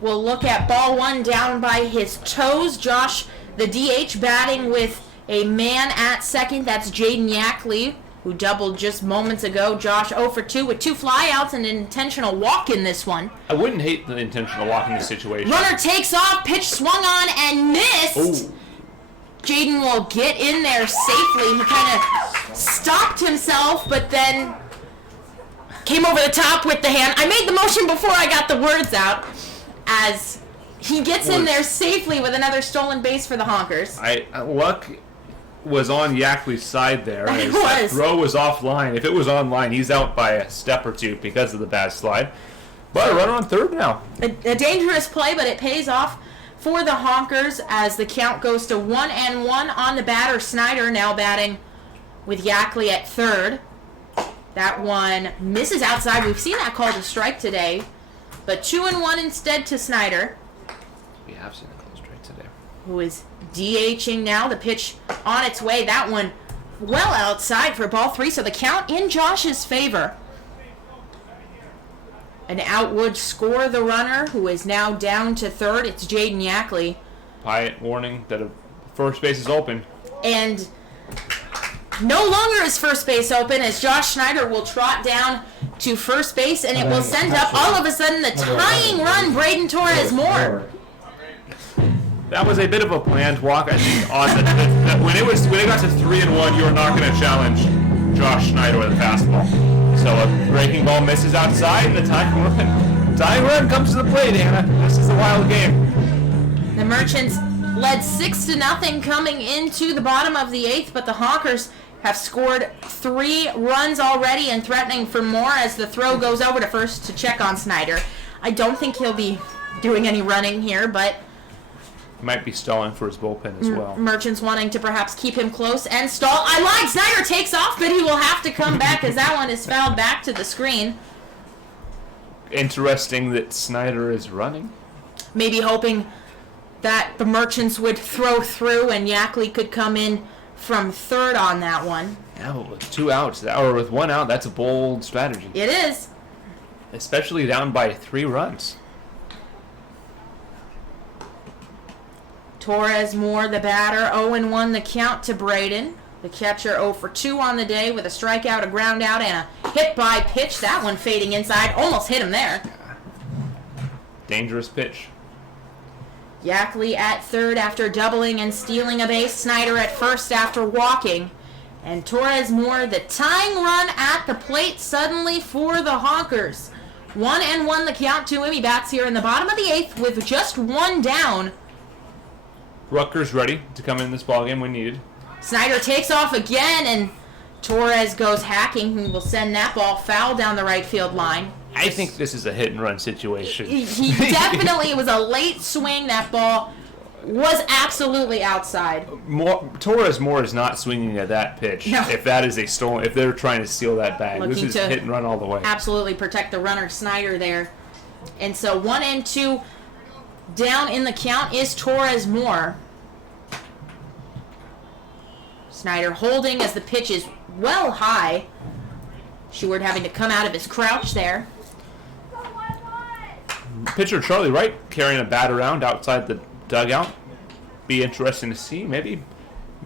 will look at ball 1 down by his toes. Josh, the DH, batting with a man at second. That's Jaden Yackley, who doubled just moments ago. Josh 0 for 2 with 2 flyouts and an intentional walk in this one. I wouldn't hate the intentional walk in this situation. Runner takes off, pitch swung on and missed. Ooh. Jaden will get in there safely. He kind of stopped himself, but then came over the top with the hand. I made the motion before I got the words out, as he gets in there safely with another stolen base for the Honkers. Luck was on Yackley's side there. It His was. throw was offline. If it was online, he's out by a step or 2 because of the bad slide. But a runner on third now. A dangerous play, but it pays off for the Honkers as the count goes to 1-1 on the batter. Snyder now batting with Yackley at third. That one misses outside. We've seen that called a strike today, but 2-1 instead to Snyder. We have seen a close strike today. Who is DHing now. The pitch on its way. That one well outside for ball 3, so the count in Josh's favor. An out would score the runner, who is now down to third. It's Jaden Yackley. Quiet warning that a first base is open. And no longer is first base open, as Josh Snyder will trot down to first base, and it will send up all of a sudden the tying run, Braden Torres Moore. That was a bit of a planned walk, I think. On when it got to 3-1, you were not going to challenge Josh Snyder with a fastball. So a breaking ball misses outside, and the tying run comes to the plate, Anna. This is a wild game. The Merchants led 6-0 coming into the bottom of the 8th, but the Honkers have scored 3 runs already and threatening for more as the throw goes over to first to check on Snyder. I don't think he'll be doing any running here, but might be stalling for his bullpen as well. Merchants wanting to perhaps keep him close and stall. I lied. Snyder takes off, but he will have to come back as that one is fouled back to the screen. Interesting that Snyder is running. Maybe hoping that the Merchants would throw through and Yackley could come in from third on that one. Yeah, but with 2 outs, or with 1 out, that's a bold strategy. It is. Especially down by 3 runs. Torres Moore, the batter, 0-1 the count to Braden. The catcher 0 for 2 on the day with a strikeout, a ground out, and a hit by pitch. That one fading inside. Almost hit him there. Dangerous pitch. Yackley at third after doubling and stealing a base. Snyder at first after walking. And Torres Moore, the tying run at the plate suddenly for the Honkers. 1-1 the count to him. He bats here in the bottom of the 8th with just 1 down. Rutgers ready to come in this ballgame when needed. Snyder takes off again, and Torres goes hacking. He will send that ball foul down the right field line. I think this is a hit and run situation. He definitely, it was a late swing. That ball was absolutely outside. Torres Moore is not swinging at that pitch. No. If that is a stolen, if they're trying to steal that bag, this Looking is to hit and run all the way. Absolutely protect the runner, Snyder, there. And so 1-2 down in the count is Torres Moore. Snyder holding as the pitch is well high. Sheward having to come out of his crouch there. Pitcher Charlie Wright carrying a bat around outside the dugout. Be interesting to see. Maybe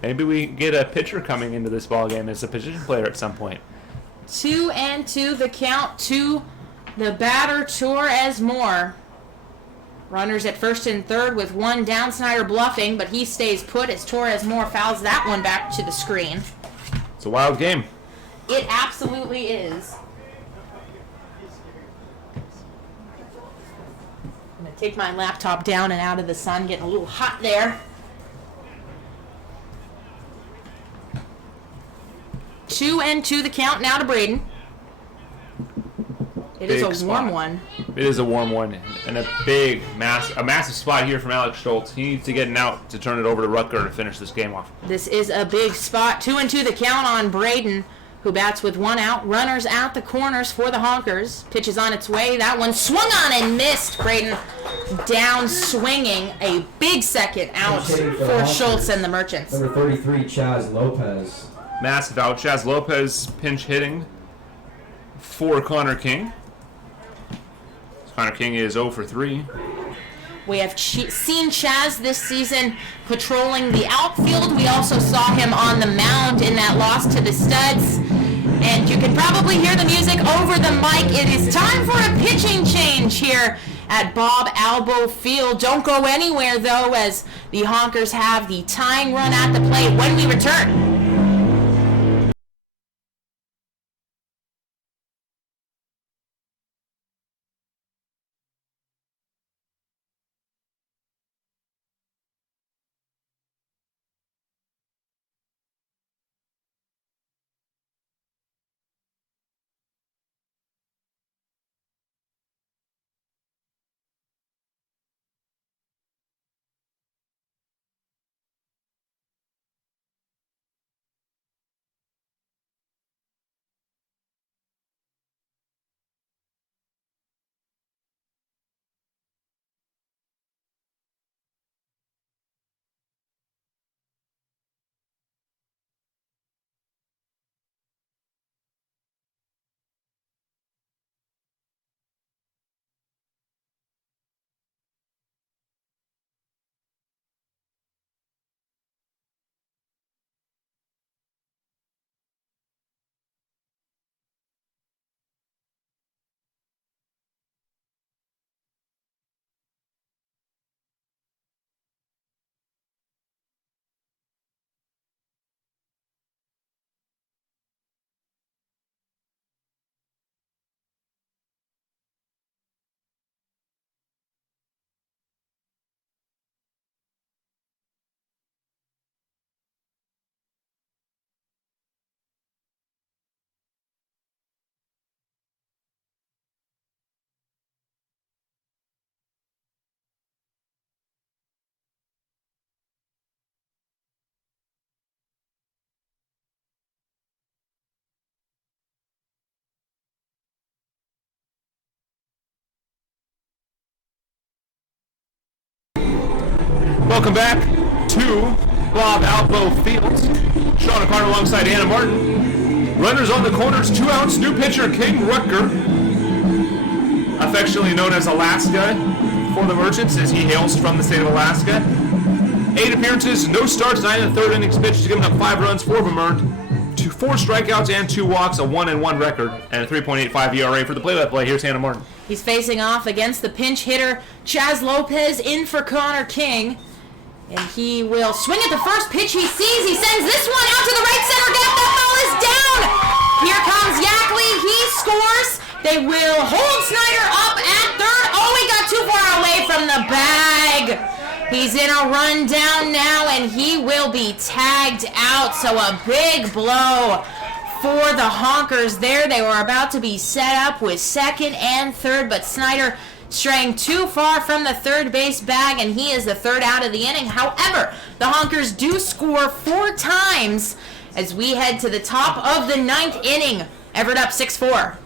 we get a pitcher coming into this ballgame as a position player at some point. 2-2 the count to the batter, Torres Moore. Runners at first and third with 1 down. Snyder bluffing, but he stays put as Torres Moore fouls that one back to the screen. It's a wild game. It absolutely is. I'm going to take my laptop down and out of the sun, getting a little hot there. 2-2 the count now to Braden. It is Big a warm spot. one. It is a warm one and a massive spot here from Alex Schultz. He needs to get an out to turn it over to Rutger to finish this game off. This is a big spot. 2-2 the count on Braden, who bats with 1 out. Runners at the corners for the Honkers. Pitch is on its way. That one swung on and missed. Braden down swinging. A big second out for Schultz and the Merchants. Number 33, Chaz Lopez. Massive out. Chaz Lopez pinch hitting for Connor King. Connor King is 0 for 3. We have seen Chaz this season patrolling the outfield. We also saw him on the mound in that loss to the Studs. And you can probably hear the music over the mic. It is time for a pitching change here at Bob Albo Field. Don't go anywhere, though, as the Honkers have the tying run at the plate when we return. Welcome back to Bob Alpo Fields. Sean O'Connor alongside Anna Martin. Runners on the corners, 2-ounce new pitcher King Rutger, affectionately known as Alaska for the Merchants, as he hails from the state of Alaska. 8 appearances, no starts, 9 in the third innings pitched, giving up 5 runs, 4 of them earned. 4 strikeouts and 2 walks, a 1-1 record, and a 3.85 ERA for the play-by-play. Here's Hannah Martin. He's facing off against the pinch hitter, Chaz Lopez, in for Connor King. And he will swing at the first pitch he sees. He sends this one out to the right center gap. That ball is down. Here comes Yackley. He scores. They will hold Snyder up at third. Oh, he got too far away from the bag. He's in a run down now, and he will be tagged out. So a big blow for the Honkers there. They were about to be set up with second and third, but Snyder straying too far from the third base bag, and he is the third out of the inning. However, the Honkers do score 4 times as we head to the top of the 9th inning. Everett up 6-4.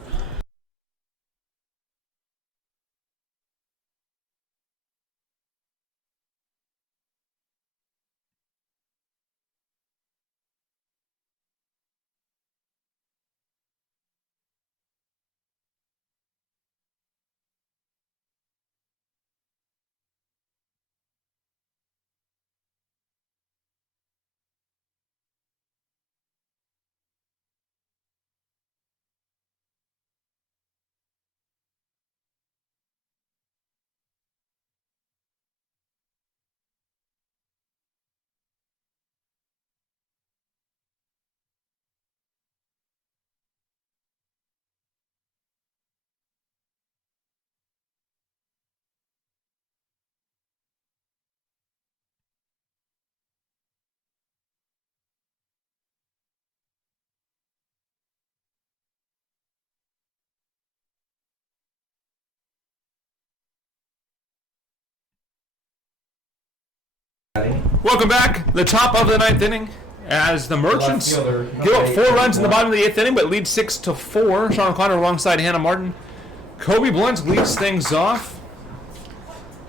Welcome back. The top of the 9th inning as the Merchants give up 4 runs in the bottom of the 8th inning, but lead 6-4. Sean O'Connor alongside Hannah Martin. Kobe Blunt leads things off.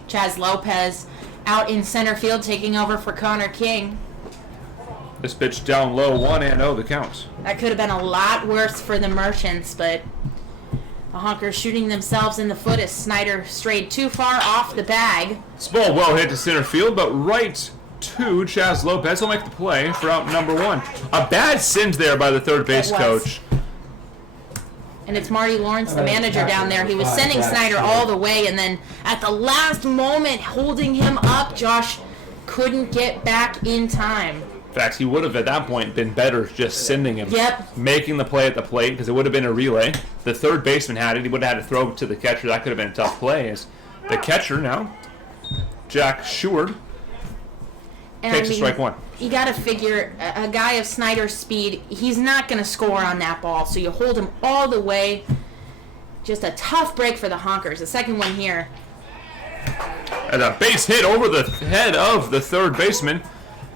Chaz Lopez out in center field taking over for Connor King. This pitch down low, 1-0 the count. That could have been a lot worse for the Merchants, but the Honkers shooting themselves in the foot as Snyder strayed too far off the bag. This ball well hit to center field, but right to Chaz Lopez will make the play for out number 1. A bad singe there by the third base coach. And it's Marty Lawrence, the manager down there. He was sending Snyder all the way, and then at the last moment, holding him up, Josh couldn't get back in time. In fact, he would have at that point been better just sending him. Yep. Making the play at the plate, because it would have been a relay. The third baseman had it. He would have had to throw it to the catcher. That could have been a tough play. As the catcher now, Jack Sheward, takes a strike 1. You got to figure a guy of Snyder's speed, he's not going to score on that ball, so you hold him all the way. Just a tough break for the Honkers. The second one here. And a base hit over the head of the third baseman.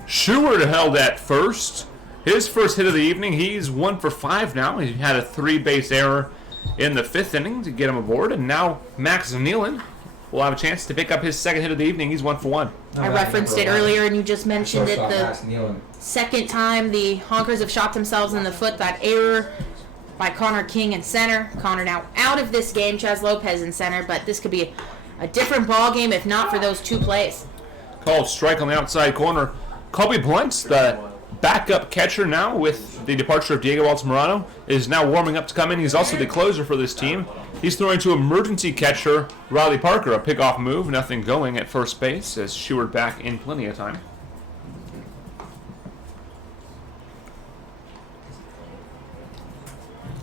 Sheward held at first. His first hit of the evening. He's 1 for 5 now. He had a 3-base error in the 5th inning to get him aboard, and now Max Nealon will have a chance to pick up his second hit of the evening. He's 1 for 1. I referenced it earlier, and you just mentioned it. The second time the Honkers have shot themselves in the foot. That error by Connor King in center. Connor now out of this game. Chaz Lopez in center, but this could be a different ball game if not for those 2 plays. Called strike on the outside corner. Kobe Blunt, the backup catcher now with the departure of Diego Altamirano, is now warming up to come in. He's also the closer for this team. He's throwing to emergency catcher Riley Parker. A pickoff move, nothing going at first base as Sheward back in plenty of time.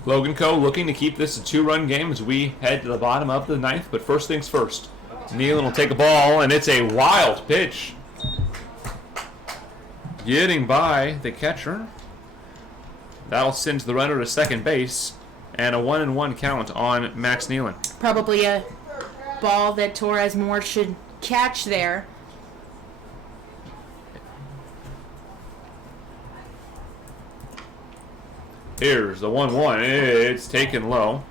Logan Co. looking to keep this a 2-run game as we head to the bottom of the 9th. But first things first, Nealon will take a ball, and it's a wild pitch. Getting by the catcher. That'll send the runner to second base, and a 1-1 count on Max Nealon. Probably a ball that Torres Moore should catch there. Here's the 1-1. It's taken low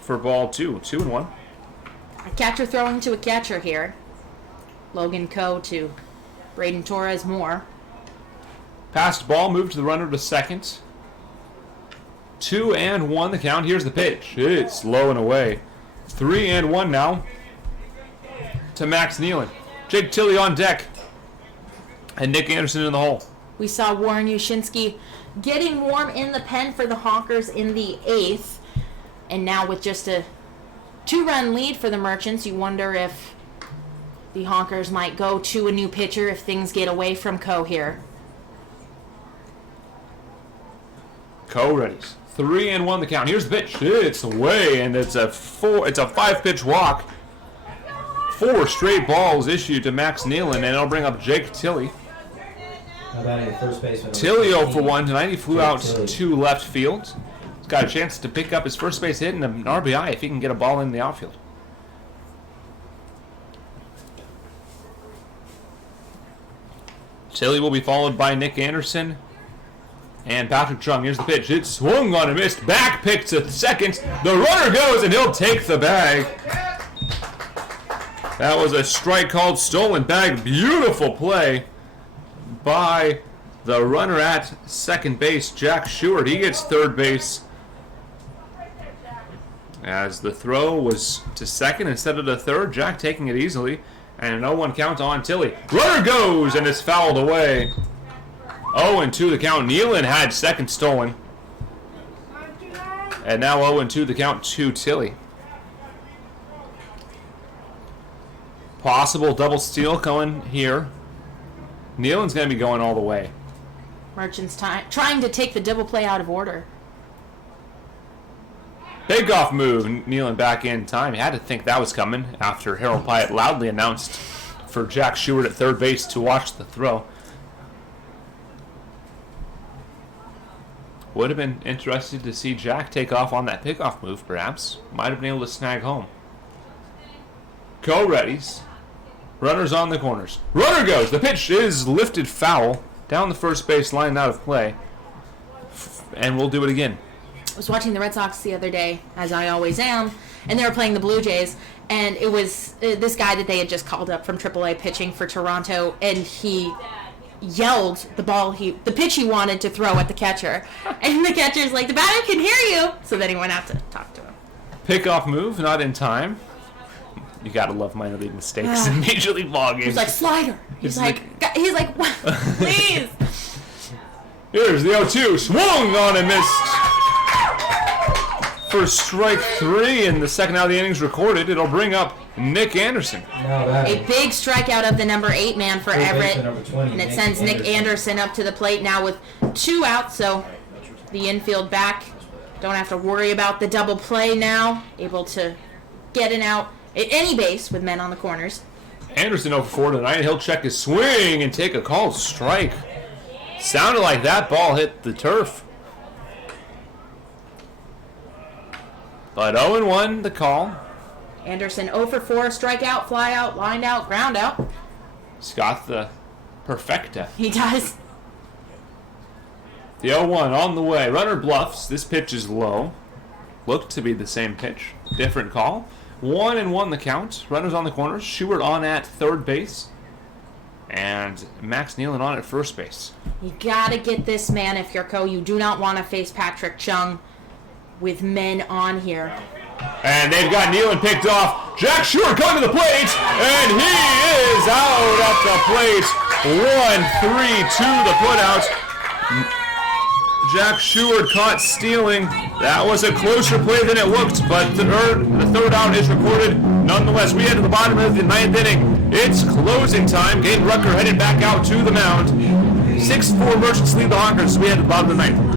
for ball 2. 2-1. A catcher throwing to a catcher here. Logan Coe to Braden Torres Moore. Passed ball, moved to the runner to second. 2-1 the count. Here's the pitch. It's low and away. 3-1 now to Max Nealon. Jake Tilley on deck. And Nick Anderson in the hole. We saw Warren Yushinski getting warm in the pen for the Honkers in the 8th. And now with just a 2-run lead for the Merchants, you wonder if the Honkers might go to a new pitcher if things get away from Coe here. Coe readies. 3-1 the count. Here's the pitch. It's away, and it's a 5-pitch walk. 4 straight balls issued to Max Nealon, and it'll bring up Jake Tilley. How about a first baseman? Tilley 0 for 1 tonight. He flew Jake out Tilley. to left field. He's got a chance to pick up his first base hit and an RBI if he can get a ball in the outfield. Tilley will be followed by Nick Anderson and Patrick Chung. Here's the pitch. It swung on and missed. Back pick to second. The runner goes and he'll take the bag. That was a strike called stolen bag. Beautiful play by the runner at second base, Jack Sheward. He gets third base as the throw was to second instead of the third. Jack taking it easily. And an 0-1 count on Tilley. Runner goes and it's fouled away. 0-2 the count. Nealon had second stolen. And now 0-2 the count to Tilley. Possible double steal going here. Nealon's going to be going all the way. Merchants trying to take the double play out of order. Big off move. Nealon back in time. He had to think that was coming after Harold Pyatt loudly announced for Jack Sheward at third base to watch the throw. Would have been interested to see Jack take off on that pickoff move, perhaps. Might have been able to snag home. Coe readies. Runners on the corners. Runner goes. The pitch is lifted foul down the first base line, out of play. And we'll do it again. I was watching the Red Sox the other day, as I always am, and they were playing the Blue Jays, and it was this guy that they had just called up from AAA pitching for Toronto, and he yelled the pitch he wanted to throw at the catcher, and the catcher's like, the batter can hear you, so then he went out to talk to him. Pickoff move, not in time. You gotta love minor league mistakes in Major League ball games. He's like, slider. He's like, what? Please. Here's the 0-2. Swung on and missed. For strike 3 in the second out of the innings recorded, it'll bring up Nick Anderson. A big strikeout of the number 8 man for Everett, and it sends Nick Anderson up to the plate now with 2 outs, so the infield back. Don't have to worry about the double play now. Able to get an out at any base with men on the corners. Anderson 0 for 4 tonight. He'll check his swing and take a called strike. Sounded like that ball hit the turf. But 0-1 the call. Anderson 0 for 4, strikeout, fly out, line out, ground out. He's got the perfecta. He does. The 0-1 on the way. Runner bluffs. This pitch is low. Looked to be the same pitch. Different call. 1-1 the count. Runners on the corners. Sheward on at third base. And Max Nealon on at first base. You gotta get this man if you're Coe. You do not want to face Patrick Chung with men on here. And they've got Nealon picked off. Jack Sheward coming to the plate. And he is out at the plate. 1-3-2 the putout. Jack Sheward caught stealing. That was a closer play than it looked, but the third out is recorded nonetheless. We head to the bottom of the 9th inning. It's closing time. Gabe Rucker headed back out to the mound. 6-4 Merchants lead the Honkers. We head to the bottom of the 9th.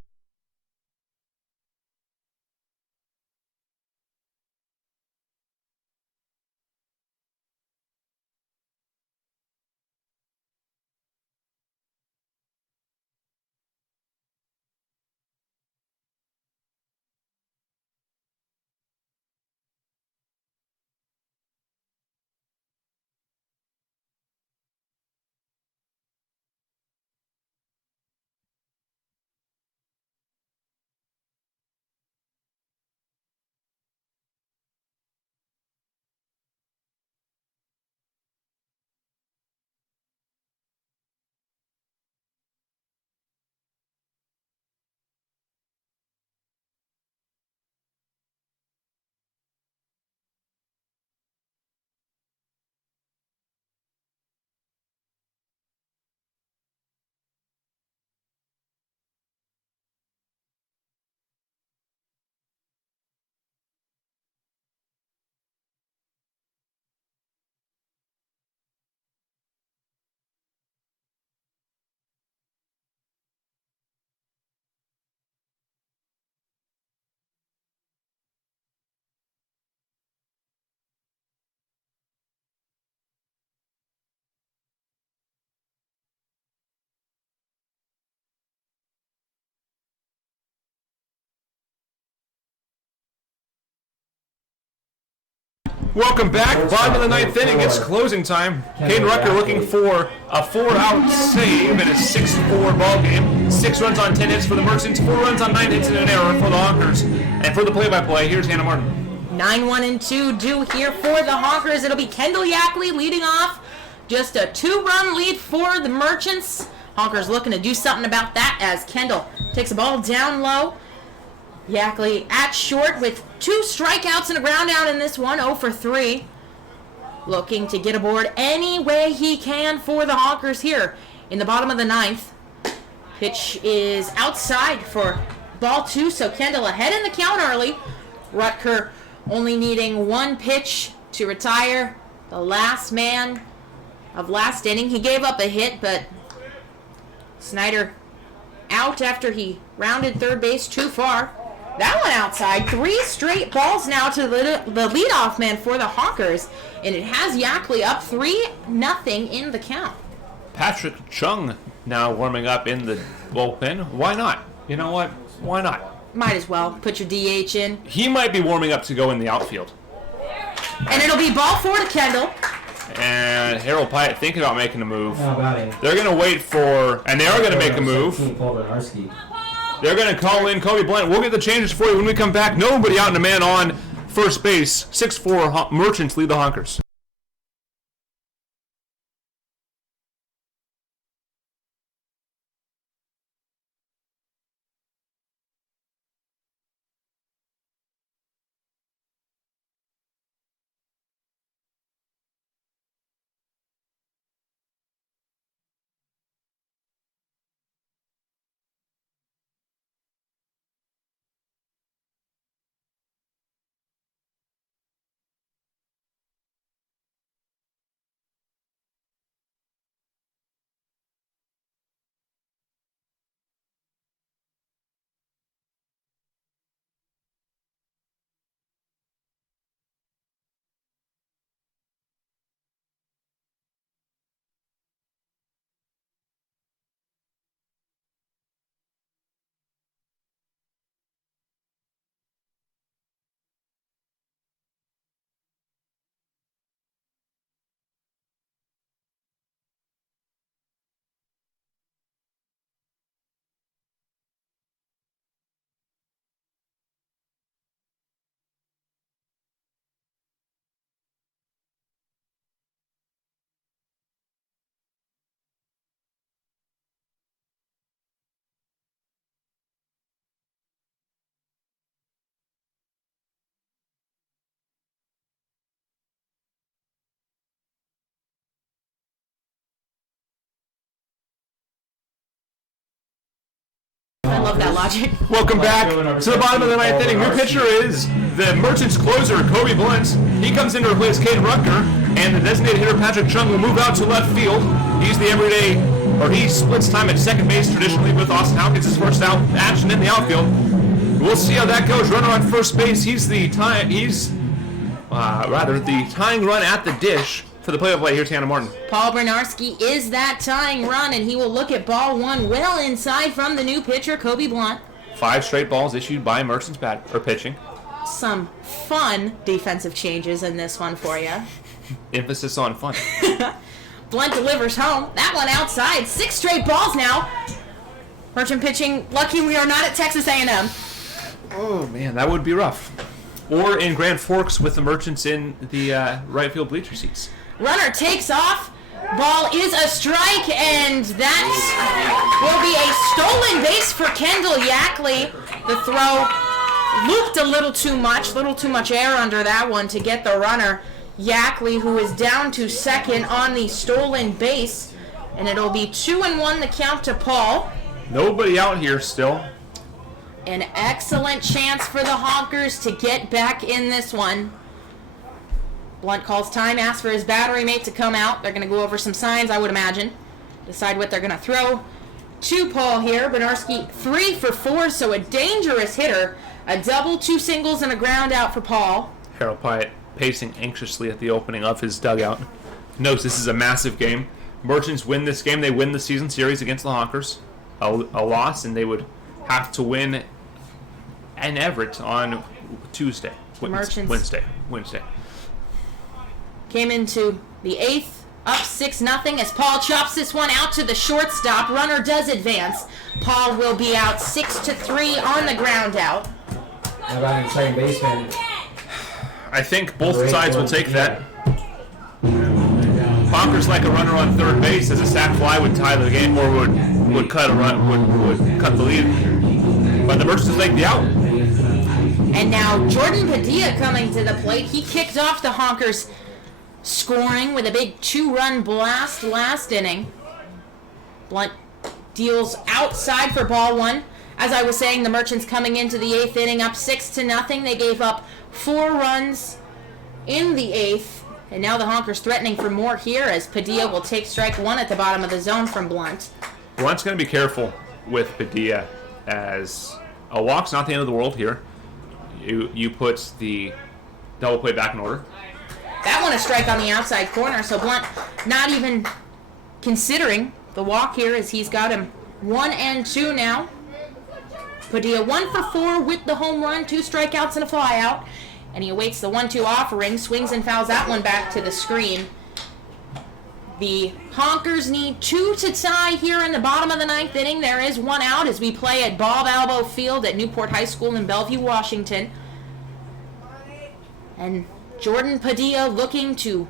Welcome back. Bottom of the ninth inning. It's closing time. Caden Rucker looking for a 4-out save in a 6-4 ball game. 6 runs on 10 hits for the Merchants. 4 runs on 9 hits and an error for the Honkers. And for the play-by-play, here's Hannah Martin. 9-1-2 due here for the Honkers. It'll be Kendall Yackley leading off. Just a 2-run lead for the Merchants. Honkers looking to do something about that as Kendall takes the ball down low. Yackley at short with 2 strikeouts and a ground out in this one, 0 for 3. Looking to get aboard any way he can for the Honkers here in the bottom of the ninth. Pitch is outside for ball 2, so Kendall ahead in the count early. Rutger only needing 1 pitch to retire. The last man of last inning. He gave up a hit, but Snyder out after he rounded third base too far. That one outside. 3 straight balls now to the leadoff man for the Honkers. And it has Yackley up 3-0 in the count. Patrick Chung now warming up in the bullpen. Why not? You know what? Why not? Might as well put your DH in. He might be warming up to go in the outfield. And it'll be ball 4 to Kendall. And Harold Pyatt thinking about making a move. How about it? They're going to wait for, and they are going to make a move. They're going to call in Kobe Blunt. We'll get the changes for you when we come back. Nobody out and a man on first base. 6-4 Merchants lead the Honkers. I love that logic. Welcome back to the bottom of the ninth inning. Your pitcher is the Merchants closer, Kobe Blunt. He comes in to replace Caden Rucker, and the designated hitter Patrick Chung will move out to left field. He's the everyday, or he splits time at second base traditionally with Austin Honkins his first out action in the outfield. We'll see how that goes. Runner on first base. He's the tying run at the dish for the play-by-play. Here's Hannah Martin. Paul Bernarski is that tying run, and he will look at ball 1 well inside from the new pitcher, Kobe Blunt. 5 straight balls issued by Merchants pitching. Some fun defensive changes in this one for you. Emphasis on fun. Blunt delivers home. That one outside. 6 straight balls now. Merchant pitching. Lucky we are not at Texas A&M. Oh, man, that would be rough. Or in Grand Forks with the Merchants in the right field bleacher seats. Runner takes off. Ball is a strike, and that will be a stolen base for Kendall Yackley. The throw looped a little too much air under that one to get the runner. Yackley, who is down to second on the stolen base, and it'll be 2-1 the count to Paul. Nobody out here still. An excellent chance for the Honkers to get back in this one. Blunt calls time, asks for his battery mate to come out. They're going to go over some signs, I would imagine. Decide what they're going to throw to Paul here. Bernarski 3 for 4, so a dangerous hitter. A double, 2 singles, and a ground out for Paul. Harold Pyatt pacing anxiously at the opening of his dugout. Notes this is a massive game. Merchants win this game. They win the season series against the Honkers. A loss, and they would have to win in Everett on Wednesday. came into the 8th, up 6-0 as Paul chops this one out to the shortstop. Runner does advance. Paul will be out 6-3 on the ground out. How about the second baseman? I think both sides will take that. Honkers like a runner on third base as a sac fly would tie the game or would cut a run would cut the lead. But the Merchants take the out. And now Jordan Padilla coming to the plate. He kicked off the Honkers scoring with a big 2-run blast last inning. Blunt deals outside for ball 1. As I was saying, the Merchants coming into the 8th inning up 6-0. They gave up 4 runs in the 8th. And now the Honkers threatening for more here as Padilla will take strike 1 at the bottom of the zone from Blunt. Blunt's going to be careful with Padilla as a walk's not the end of the world here. You put the double play back in order. That one a strike on the outside corner, so Blunt not even considering the walk here as he's got him 1-2 now. Padilla 1 for 4 with the home run, 2 strikeouts and a flyout. And he awaits the 1-2 offering, swings and fouls that one back to the screen. The Honkers need 2 to tie here in the bottom of the 9th inning. There is 1 out as we play at Bob Albo Field at Newport High School in Bellevue, Washington. And Jordan Padilla looking to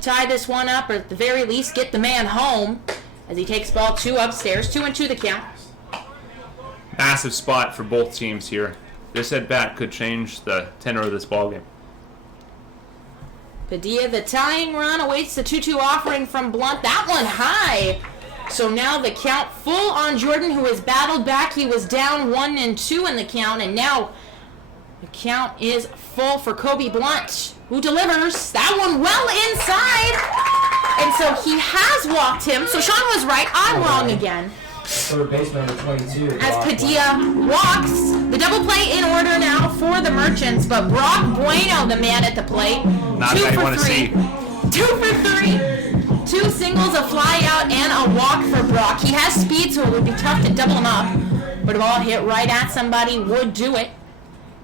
tie this one up, or at the very least get the man home as he takes ball 2 upstairs. 2-2 the count. Massive spot for both teams here. This at-bat could change the tenor of this ballgame. Padilla, the tying run, awaits the 2-2 offering from Blunt. That one high. So now the count full on Jordan, who has battled back. He was down 1-2 in the count, and now the count is full for Kobe Blunt, who delivers. That one well inside. And so he has walked him. So Sean was right. I'm wrong again. Third baseman number 22. As Padilla walks, the double play in order now for the Merchants, but Brock Bueno, the man at the plate, Not 2 how you for want to 3, see. 2 for 3, 2 singles, a fly out, and a walk for Brock. He has speed, so it would be tough to double him up, but a ball hit right at somebody would do it.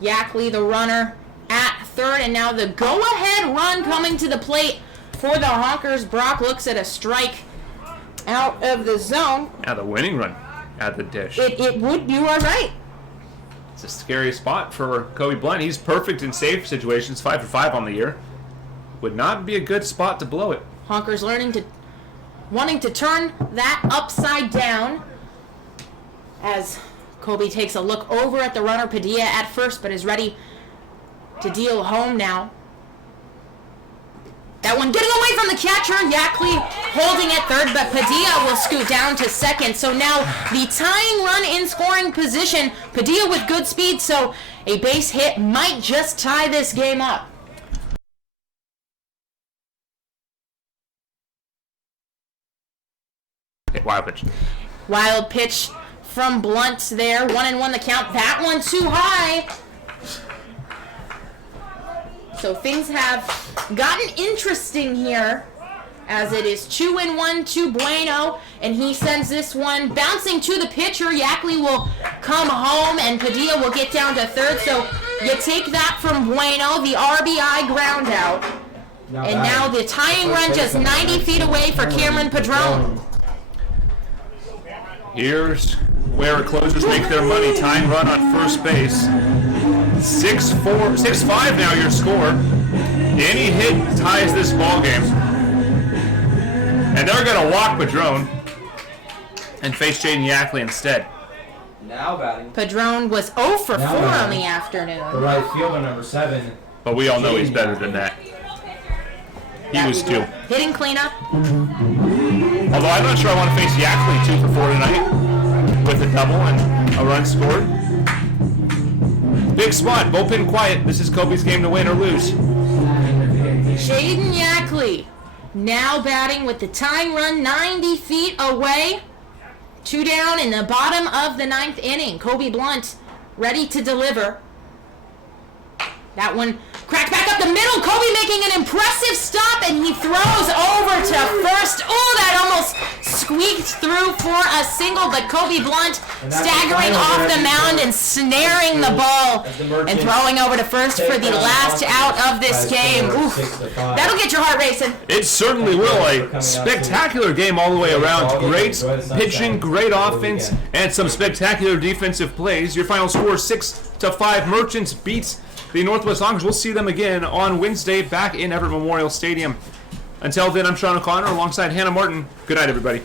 Yackley, the runner, at third, and now the go-ahead run coming to the plate for the Honkers. Brock looks at a strike out of the zone. Now the winning run at the dish. It would, you are right. It's a scary spot for Kobe Blunt. He's perfect in safe situations, 5 for 5 on the year. Would not be a good spot to blow it. Honkers wanting to turn that upside down as Kobe takes a look over at the runner Padilla at first, but is ready to deal home now. That one getting away from the catcher. Yackley holding at third, but Padilla will scoot down to second. So now the tying run in scoring position. Padilla with good speed, so a base hit might just tie this game up. Okay, wild pitch. Wild pitch from Blunt there. 1-1 the count. That one too high. So things have gotten interesting here as it is 2-1 to Bueno, and he sends this one bouncing to the pitcher. Yackley will come home, and Padilla will get down to third. So you take that from Bueno, the RBI ground out. And now the tying run just 90 feet away for Cameron Padron. Here's where closers make their money. Tying run on first base. 6-5 now your score. Any hit ties this ball game. And they're going to walk Padron and face Jaden Yackley instead. Now batting. Padron was 0 for 4 Now on batting. the afternoon. The right fielder number 7. But we all know he's better than that. He was 2. Hitting cleanup. Although I'm not sure I want to face Yackley 2 for 4 tonight with a double and a run scored. Big spot, bullpen quiet. This is Kobe's game to win or lose. Jaden Yackley now batting with the tying run 90 feet away. 2 down in the bottom of the 9th inning. Kobe Blunt ready to deliver. That one cracked back up the middle. Kobe making an impressive stop, and he throws over to first. Oh, that almost squeaked through for a single, but Kobe Blunt that's the staggering final off the verdict. mound and snaring the ball As the and Merchants throwing over to first for the last out of this game. Oof. That'll get your heart racing. It certainly will. A spectacular game all the way around. Great pitching, great offense, and some spectacular defensive plays. Your final score 6-5. Merchants beats the Northwest Honkers. We'll see them again on Wednesday back in Everett Memorial Stadium. Until then, I'm Sean O'Connor alongside Hannah Martin. Good night, everybody.